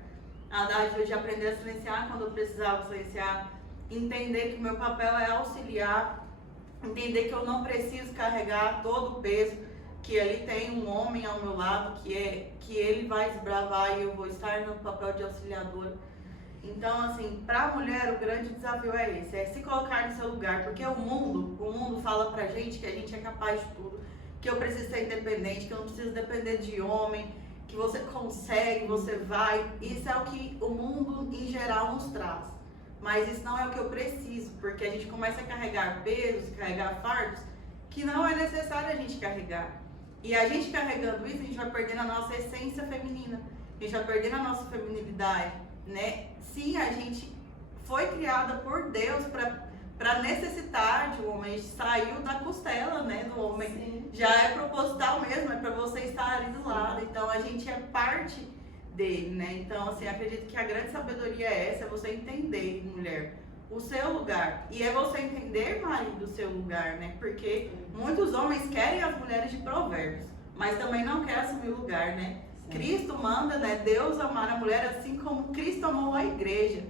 A dádiva de aprender a silenciar quando eu precisava silenciar. Entender que o meu papel é auxiliar, entender que eu não preciso carregar todo o peso, que ali tem um homem ao meu lado, que ele vai desbravar e eu vou estar no papel de auxiliadora. Então, assim, para a mulher o grande desafio é esse, é se colocar no seu lugar, porque o mundo fala pra gente que a gente é capaz de tudo, que eu preciso ser independente, que eu não preciso depender de homem, que você consegue, você vai. Isso é o que o mundo em geral nos traz. Mas isso não é o que eu preciso, porque a gente começa a carregar pesos, carregar fardos, que não é necessário a gente carregar. E a gente carregando isso, a gente vai perdendo a nossa essência feminina, a gente vai perdendo a nossa feminilidade, né? Sim, a gente foi criada por Deus para necessitar de um homem, a gente saiu da costela, né, do homem. Sim. Já é proposital mesmo, é para você estar ali do lado, então a gente é parte dele, né? Então, assim, acredito que a grande sabedoria é essa, é você entender, mulher, o seu lugar. E é você entender, marido, o seu lugar, né? Porque muitos homens querem as mulheres de Provérbios, mas também não querem assumir o lugar, né? Sim. Cristo manda, né, Deus amar a mulher assim como Cristo amou a igreja.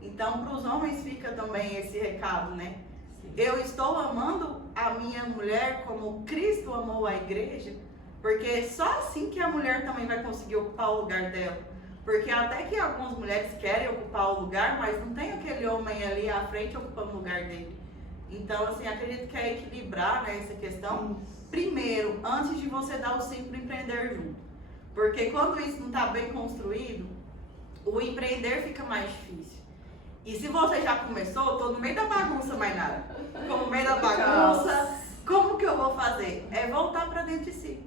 Então, para os homens fica também esse recado, né? Sim. Eu estou amando a minha mulher como Cristo amou a igreja. Porque só assim que a mulher também vai conseguir ocupar o lugar dela. Porque até que algumas mulheres querem ocupar o lugar, mas não tem aquele homem ali à frente ocupando o lugar dele. Então, assim, acredito que é equilibrar, né, essa questão. Primeiro, antes de você dar o sim para empreender junto. Porque quando isso não está bem construído, o empreender fica mais difícil. E se você já começou, estou no meio da bagunça, mais nada. Estou no meio da bagunça, como que eu vou fazer? É voltar para dentro de si.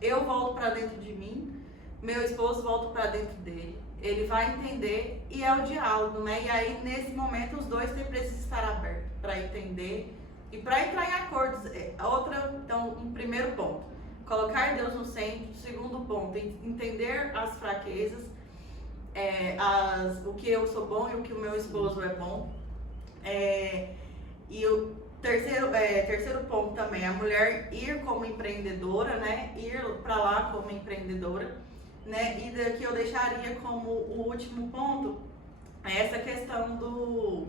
Eu volto para dentro de mim, meu esposo volta para dentro dele. Ele vai entender e é o diálogo, né? E aí, nesse momento, os dois precisam estar abertos para entender E para entrar em acordos, então, um primeiro ponto, colocar Deus no centro. Segundo ponto, entender as fraquezas, o que eu sou bom e o que o meu esposo é bom. E o terceiro ponto também, a mulher ir como empreendedora, né? Ir para lá como empreendedora, né? E daqui eu deixaria como o último ponto essa questão do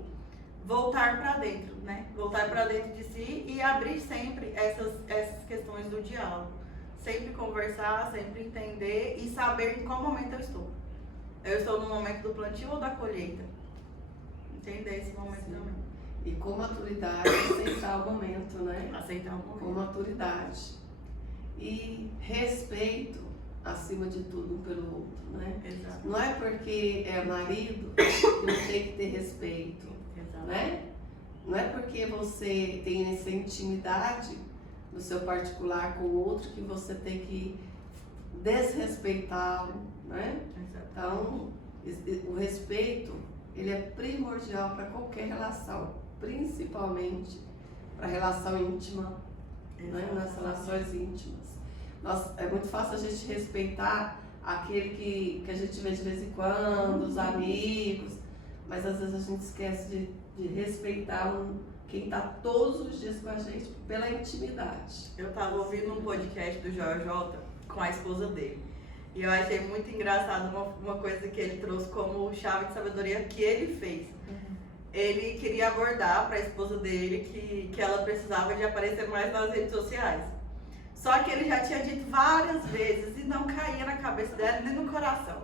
voltar para dentro, né? Voltar para dentro de si e abrir sempre essas questões do diálogo. Sempre conversar, sempre entender e saber em qual momento eu estou. Eu estou no momento do plantio ou da colheita? Entender esse momento também. E com maturidade, aceitar o momento, né? Aceitar o momento. Com maturidade. E respeito, acima de tudo, um pelo outro, né? Exato. Não é porque é marido que não tem que ter respeito, Exato. né? Não é porque você tem essa intimidade no seu particular com o outro que você tem que desrespeitá-lo, né? Exato. Então, o respeito, ele é primordial para qualquer relação, principalmente para a relação íntima, né? Nas relações íntimas. É muito fácil a gente respeitar aquele que a gente vê de vez em quando, os amigos, mas às vezes a gente esquece de respeitar quem está todos os dias com a gente pela intimidade. Eu estava ouvindo um podcast do Joel J com a esposa dele. E eu achei muito engraçado uma coisa que ele trouxe como chave de sabedoria que ele fez. Ele queria abordar para a esposa dele que ela precisava de aparecer mais nas redes sociais. Só que ele já tinha dito várias vezes e não caía na cabeça dela nem no coração.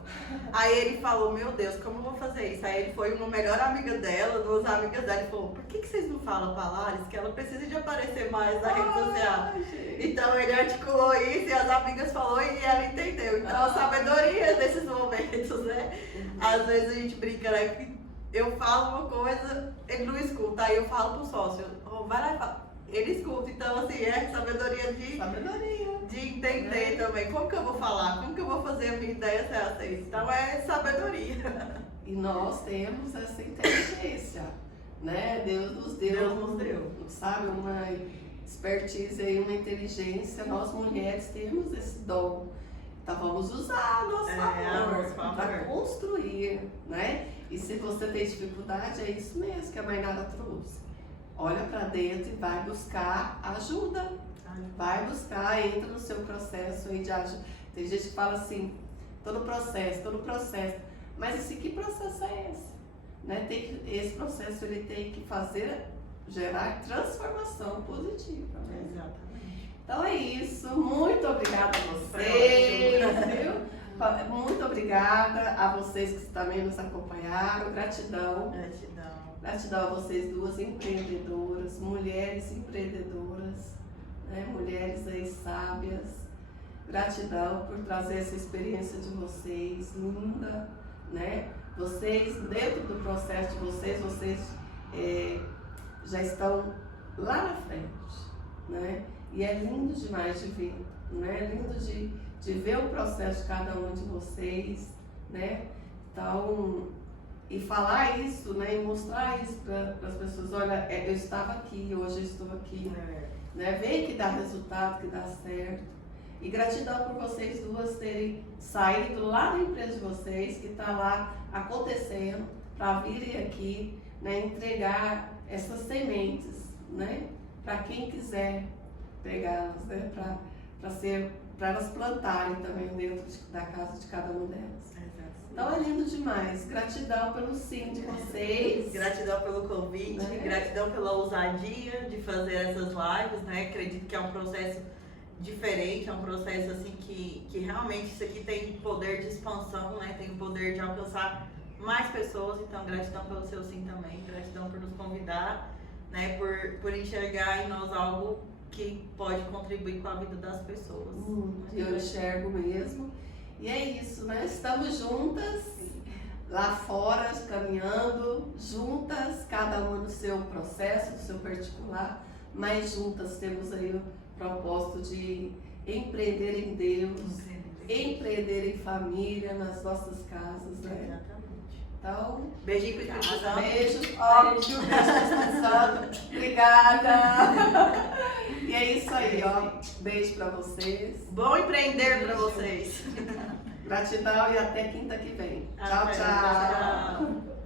Aí ele falou, meu Deus, como eu vou fazer isso? Aí ele foi uma melhor amiga dela, duas amigas dela, e falou, por que vocês não falam pra Laris que ela precisa de aparecer mais na rede social? Então ele articulou isso e as amigas falaram e ela entendeu. Então a sabedoria desses momentos, né? Às vezes a gente brinca, né? Que eu falo uma coisa, ele não escuta, aí eu falo pro sócio, vai lá e fala. Ele escuta, então assim, sabedoria de entender também. Como que eu vou falar? Como que eu vou fazer a minha ideia ser aceita? Então é sabedoria. E nós temos essa inteligência, né? Deus nos deu, sabe, uma expertise e uma inteligência. Nós mulheres temos esse dom. Então vamos usar a nosso favor para construir, né? E se você tem dificuldade, é isso mesmo que a Mainara trouxe. Olha para dentro e vai buscar ajuda. Vai buscar, entra no seu processo aí de ajuda. Tem gente que fala assim, tô no processo. Mas assim, que processo é esse? Né? Esse processo ele tem que gerar transformação positiva. Né? Exatamente. Então é isso. Muito obrigada a vocês, viu? Muito obrigada a vocês que também nos acompanharam. Gratidão. Gratidão a vocês duas empreendedoras, mulheres empreendedoras, né? Mulheres aí sábias. Gratidão por trazer essa experiência de vocês, linda, né? Vocês, dentro do processo de vocês já estão lá na frente, né? E é lindo demais de ver, né? É lindo de ver o processo de cada um de vocês, né? Então, e falar isso, né, e mostrar isso para as pessoas, olha, eu estava aqui, hoje eu estou aqui, né, vem que dá resultado, que dá certo. E gratidão por vocês duas terem saído lá da empresa de vocês, que está lá acontecendo, para virem aqui, né, entregar essas sementes, né, para quem quiser pegá-las, né, para elas plantarem também dentro da casa de cada uma delas. Então é lindo demais. Gratidão pelo sim de vocês. Gratidão pelo convite, né? Gratidão pela ousadia de fazer essas lives, né? Acredito que é um processo diferente, é um processo assim que realmente isso aqui tem poder de expansão, né? Tem o poder de alcançar mais pessoas. Então gratidão pelo seu sim também, gratidão por nos convidar, né? Por enxergar em nós algo que pode contribuir com a vida das pessoas. Eu enxergo mesmo. E é isso, né? Estamos juntas, lá fora, caminhando, juntas, cada uma no seu processo, no seu particular, mas juntas temos aí o propósito de empreender em Deus, empreender em família, nas nossas casas, né? Exatamente. Então, Beijinho pro Espírito Santo. beijos, ó, beijo pro Espírito Santo. Obrigada. E é isso aí, ó. Beijo pra vocês. Bom empreender pra vocês. Gratidão e até quinta que vem. Tchau, Até, tchau. tchau.